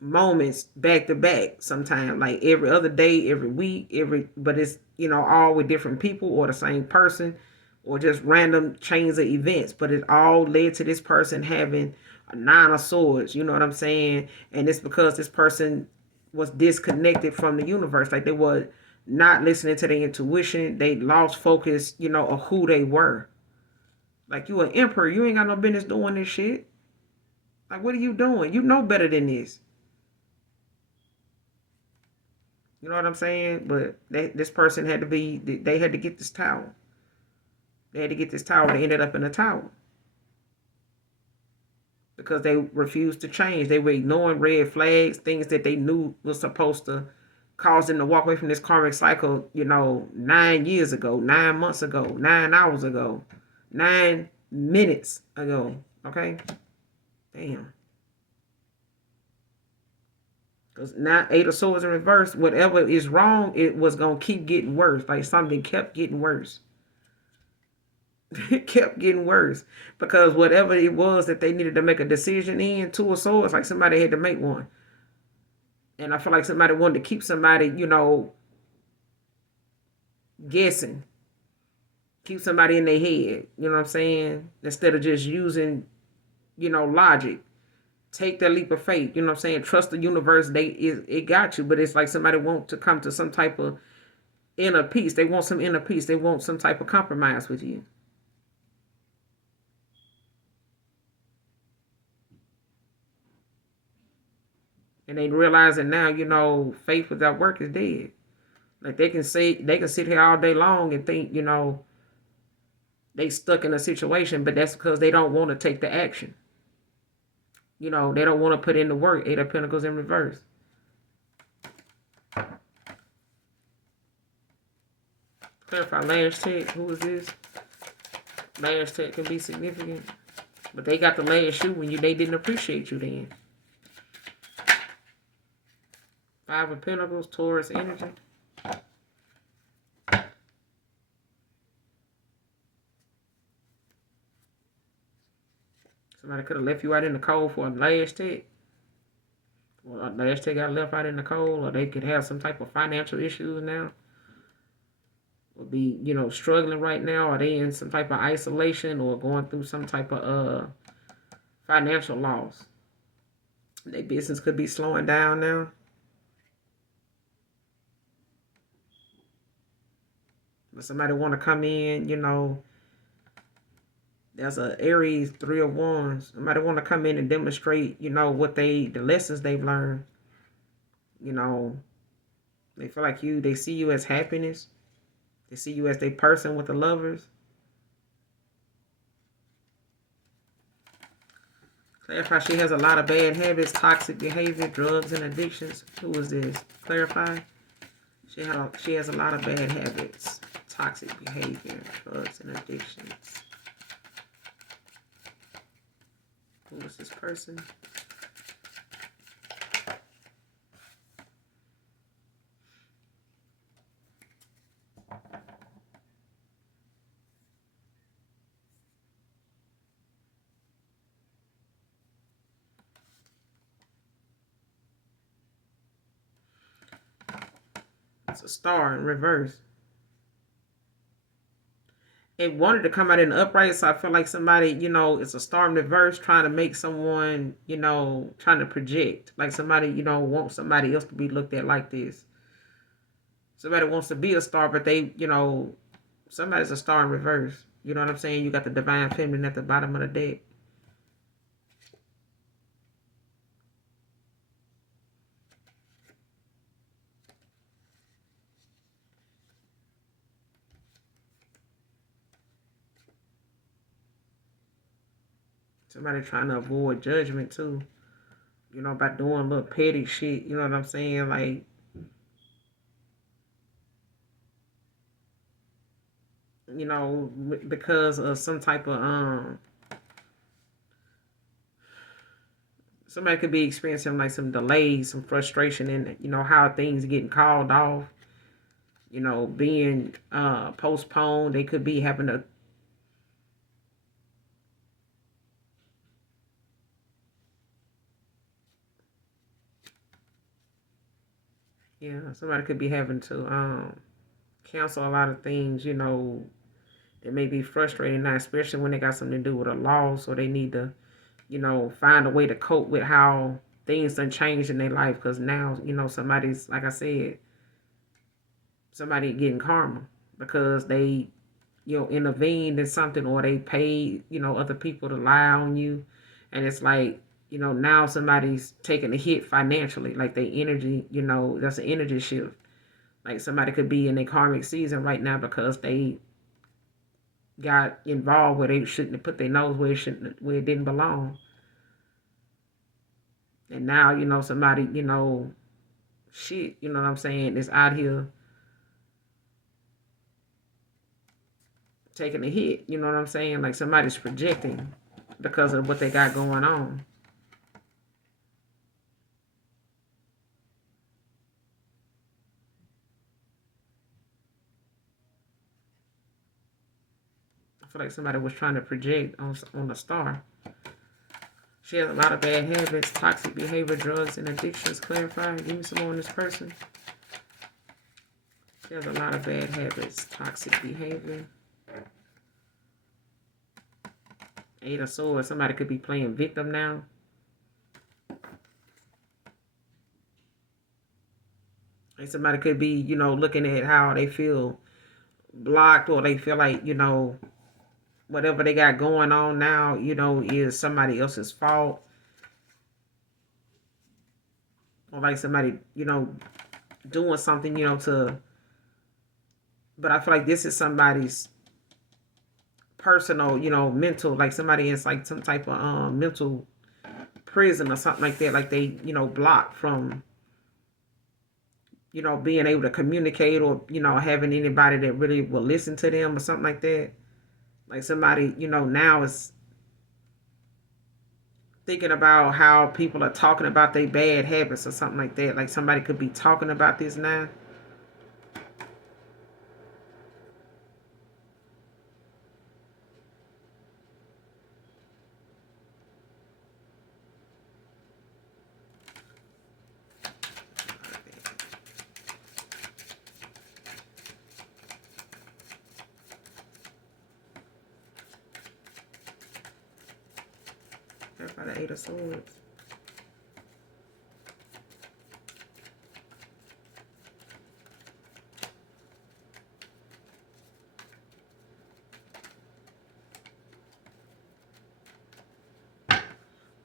moments back to back sometimes, like every other day, every week, but it's, all with different people or the same person, or just random chains of events. But it all led to this person having a 9 of swords, you know what I'm saying? And it's because this person was disconnected from the universe. Like, they were not listening to their intuition. They lost focus, of who they were. Like, you an emperor. You ain't got no business doing this shit. Like, what are you doing? You know better than this. You know what I'm saying? But this person had to be, they had to get this towel. They had to get this towel. They ended up in a towel because they refused to change. They were ignoring red flags, things that they knew was supposed to cause them to walk away from this karmic cycle, 9 years ago, 9 months ago, 9 hours ago, 9 minutes ago. Okay? Damn. Because now Eight of Swords in reverse, whatever is wrong, it was going to keep getting worse. Like something kept getting worse. It kept getting worse. Because whatever it was that they needed to make a decision in, Two of Swords, like somebody had to make one. And I feel like somebody wanted to keep somebody, guessing. Keep somebody in their head. You know what I'm saying? Instead of just using, logic. Take that leap of faith. You know what I'm saying? Trust the universe. It got you. But it's like somebody want to come to some type of inner peace. They want some inner peace. They want some type of compromise with you. And they realize that now, faith without work is dead. Like they can sit here all day long and think, they stuck in a situation, but that's because they don't want to take the action. They don't want to put in the work. Eight of Pentacles in reverse. Clarify last check. Who is this? Last check can be significant. But they got the last shoe when they didn't appreciate you then. Five of Pentacles, Taurus energy. Somebody could have left you out in the cold for a last check. Or a last check got left out in the cold. Or they could have some type of financial issues now. Or be, struggling right now. Or they in some type of isolation or going through some type of financial loss. Their business could be slowing down now. But somebody want to come in, there's a Aries, Three of Wands. Somebody want to come in and demonstrate, what the lessons they've learned. They feel like they see you as happiness. They see you as their person with the Lovers. Clarify, she has a lot of bad habits, toxic behavior, drugs, and addictions. Who is this? Clarify. She has a lot of bad habits, toxic behavior, drugs, and addictions. Who is this person? It's a star in reverse. It wanted to come out in the upright, so I feel like somebody, it's a star in reverse trying to make someone, trying to project. Like somebody, wants somebody else to be looked at like this. Somebody wants to be a star, but they, somebody's a star in reverse. You know what I'm saying? You got the divine feminine at the bottom of the deck. Somebody trying to avoid judgment too. By doing little petty shit. You know what I'm saying? Like, because of some type of somebody could be experiencing like some delays, some frustration in how things getting called off, being postponed. They could be having to somebody could be having to cancel a lot of things, that may be frustrating now, especially when they got something to do with a loss, or they need to, find a way to cope with how things done changed in their life. Because now, somebody's, like I said, somebody getting karma because they, intervened in something, or they paid, other people to lie on you. And it's like, now somebody's taking a hit financially, like their energy, that's an energy shift. Like somebody could be in a karmic season right now because they got involved where they shouldn't have put their nose where it didn't belong. And now, somebody, shit, you know what I'm saying, is out here taking a hit, you know what I'm saying? Like somebody's projecting because of what they got going on. I feel like somebody was trying to project on a star. She has a lot of bad habits, toxic behavior, drugs, and addictions. Clarify. Give me some more on this person. She has a lot of bad habits, toxic behavior. Eight of Swords. Somebody could be playing victim now. Like somebody could be, looking at how they feel blocked, or they feel like, whatever they got going on now, is somebody else's fault. Or like somebody, doing something, but I feel like this is somebody's personal, mental, like somebody is like some type of mental prison or something like that. Like they, blocked from, being able to communicate, or, having anybody that really will listen to them or something like that. Like somebody, now is thinking about how people are talking about their bad habits or something like that. Like somebody could be talking about this now. By the Eight of Swords.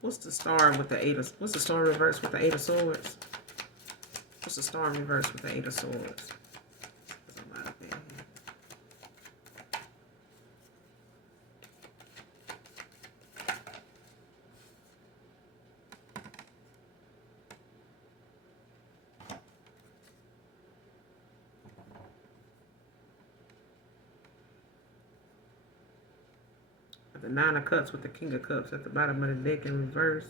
What's the star with the Eight of? What's the star reverse with the Eight of Swords? What's the star reverse with the Eight of Swords? The Nine of Cups with the King of Cups at the bottom of the deck in reverse.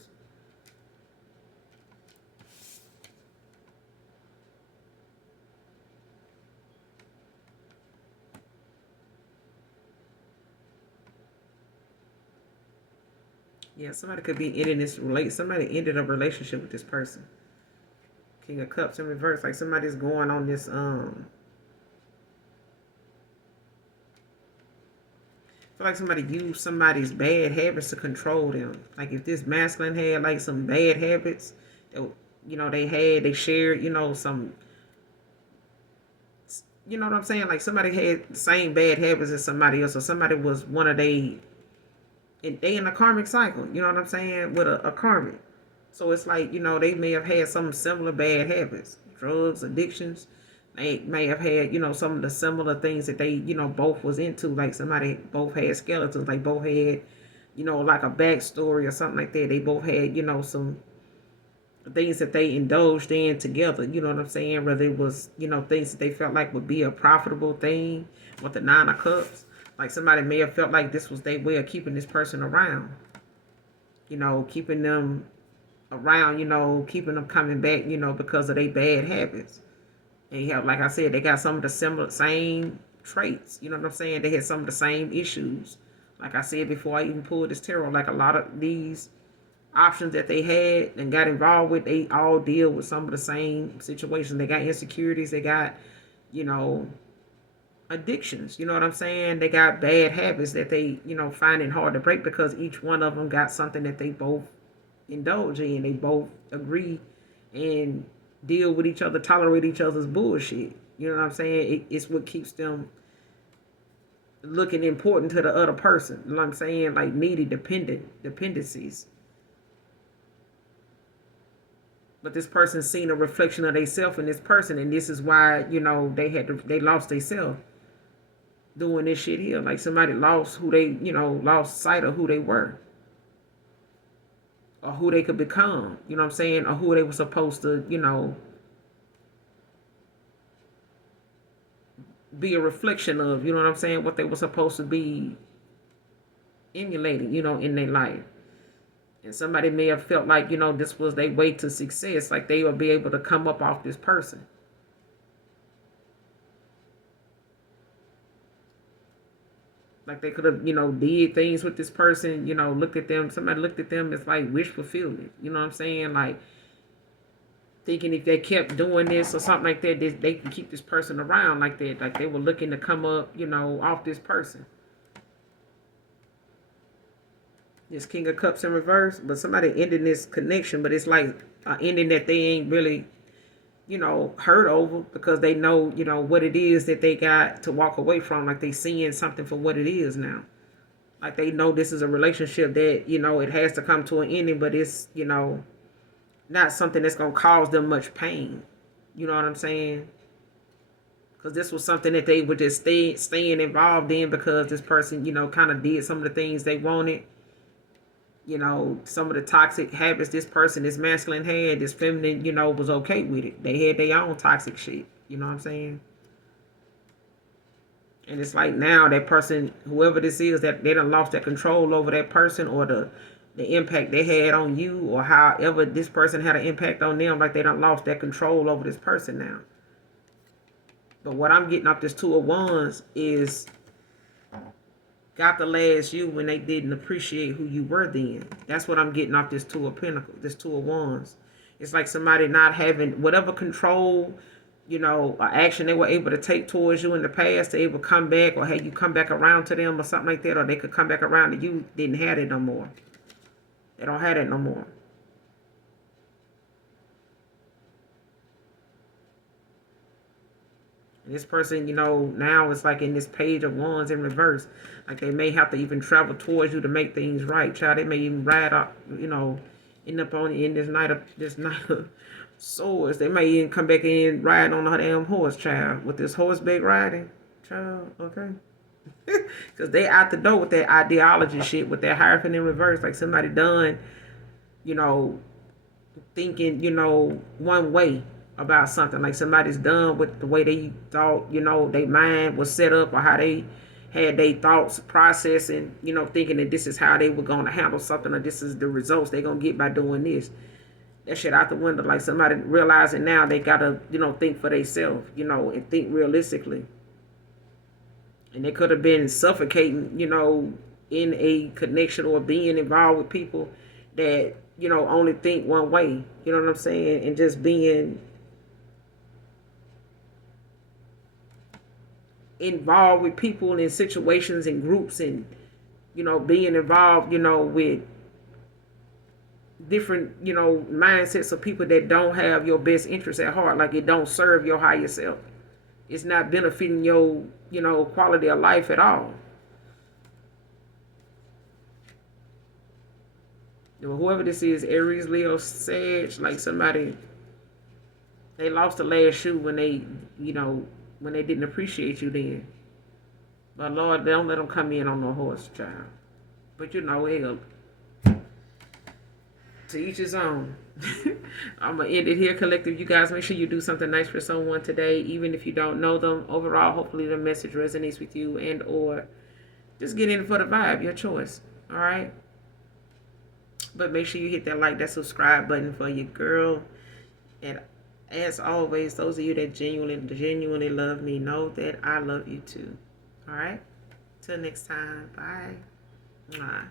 Yeah, somebody could be ending this somebody ended a relationship with this person. King of Cups in reverse. Like somebody's going on this I feel like somebody used somebody's bad habits to control them. Like if this masculine had like some bad habits, that, they shared, some, you know what I'm saying? Like somebody had the same bad habits as somebody else, or somebody was one of they in a karmic cycle, you know what I'm saying? With a karmic. So it's like, they may have had some similar bad habits, drugs, addictions. They may have had, some of the similar things that they, both was into. Like somebody both had skeletons, like both had, like a backstory or something like that. They both had, some things that they indulged in together, you know what I'm saying? Whether it was, things that they felt like would be a profitable thing with the Nine of Cups. Like somebody may have felt like this was their way of keeping this person around, keeping them around, keeping them coming back, because of their bad habits. And you have, like I said, they got some of the same traits, you know what I'm saying? They had some of the same issues. Like I said before I even pulled this tarot, like a lot of these options that they had and got involved with, they all deal with some of the same situations. They got insecurities, they got, you know, addictions, you know what I'm saying? They got bad habits that they, find it hard to break because each one of them got something that they both indulge in. They both agree and deal with each other, tolerate each other's bullshit. You know what I'm saying? It's what keeps them looking important to the other person. You know what I'm saying? Like needy dependencies. But this person seen a reflection of themselves in this person, and this is why, they lost themselves doing this shit here. Like somebody lost who they, lost sight of who they were. Or who they could become, you know what I'm saying? Or who they were supposed to, be a reflection of, you know what I'm saying? What they were supposed to be emulating, in their life. And somebody may have felt like, this was their way to success, like they will be able to come up off this person. Like they could have, did things with this person, looked at them, somebody looked at them as like wish fulfillment. You know what I'm saying? Like thinking if they kept doing this or something like that, they can keep this person around like that. Like they were looking to come up, off this person. This King of Cups in reverse, but somebody ending this connection, but it's like an ending that they ain't really, hurt over because they know, what it is that they got to walk away from. Like they seeing something for what it is now. Like they know this is a relationship that, it has to come to an ending, but it's, not something that's going to cause them much pain. You know what I'm saying? Because this was something that they were just staying involved in because this person, kind of did some of the things they wanted. Some of the toxic habits this person, this masculine had, this feminine, was okay with it. They had their own toxic shit. You know what I'm saying? And it's like now that person, whoever this is, that they done lost their control over that person or the impact they had on you, or however this person had an impact on them, like they done lost their control over this person now. But what I'm getting off this Two of Wands is got the last you when they didn't appreciate who you were then. That's what I'm getting off this Two of Pentacles, this Two of Wands. It's like somebody not having whatever control, or action they were able to take towards you in the past, they able to come back or have you come back around to them or something like that, or they could come back around to you, didn't have it no more. They don't have it no more. This person, now it's like in this Page of Wands in reverse. Like they may have to even travel towards you to make things right. Child, they may even ride up, end up on in this night of swords. They may even come back in riding on her damn horse, child, with this horseback riding, child, okay? Because they out the door with that ideology shit, with that Hierophant in reverse. Like somebody done, thinking, one way about something. Like somebody's done with the way they thought, their mind was set up, or how they had their thoughts processing, thinking that this is how they were going to handle something, or this is the results they're going to get by doing this. That shit out the window. Like somebody realizing now they got to, think for themselves, and think realistically. And they could have been suffocating, in a connection or being involved with people that, only think one way. You know what I'm saying? And just being involved with people in situations and groups, and being involved with different mindsets of people that don't have your best interests at heart. Like it don't serve your higher self. It's not benefiting your quality of life at all. Whoever this is, Aries, Leo, Sag, like somebody, they lost the last shoe when they when they didn't appreciate you then. But Lord, don't let them come in on no horse, child. But hell, to each his own. I'm going to end it here, collective. You guys, make sure you do something nice for someone today, even if you don't know them. Overall, hopefully the message resonates with you, and or just get in for the vibe, your choice. All right? But make sure you hit that like, that subscribe button for your girl. And as always, those of you that genuinely love me, know that I love you too. All right? Till next time. Bye. Mwah.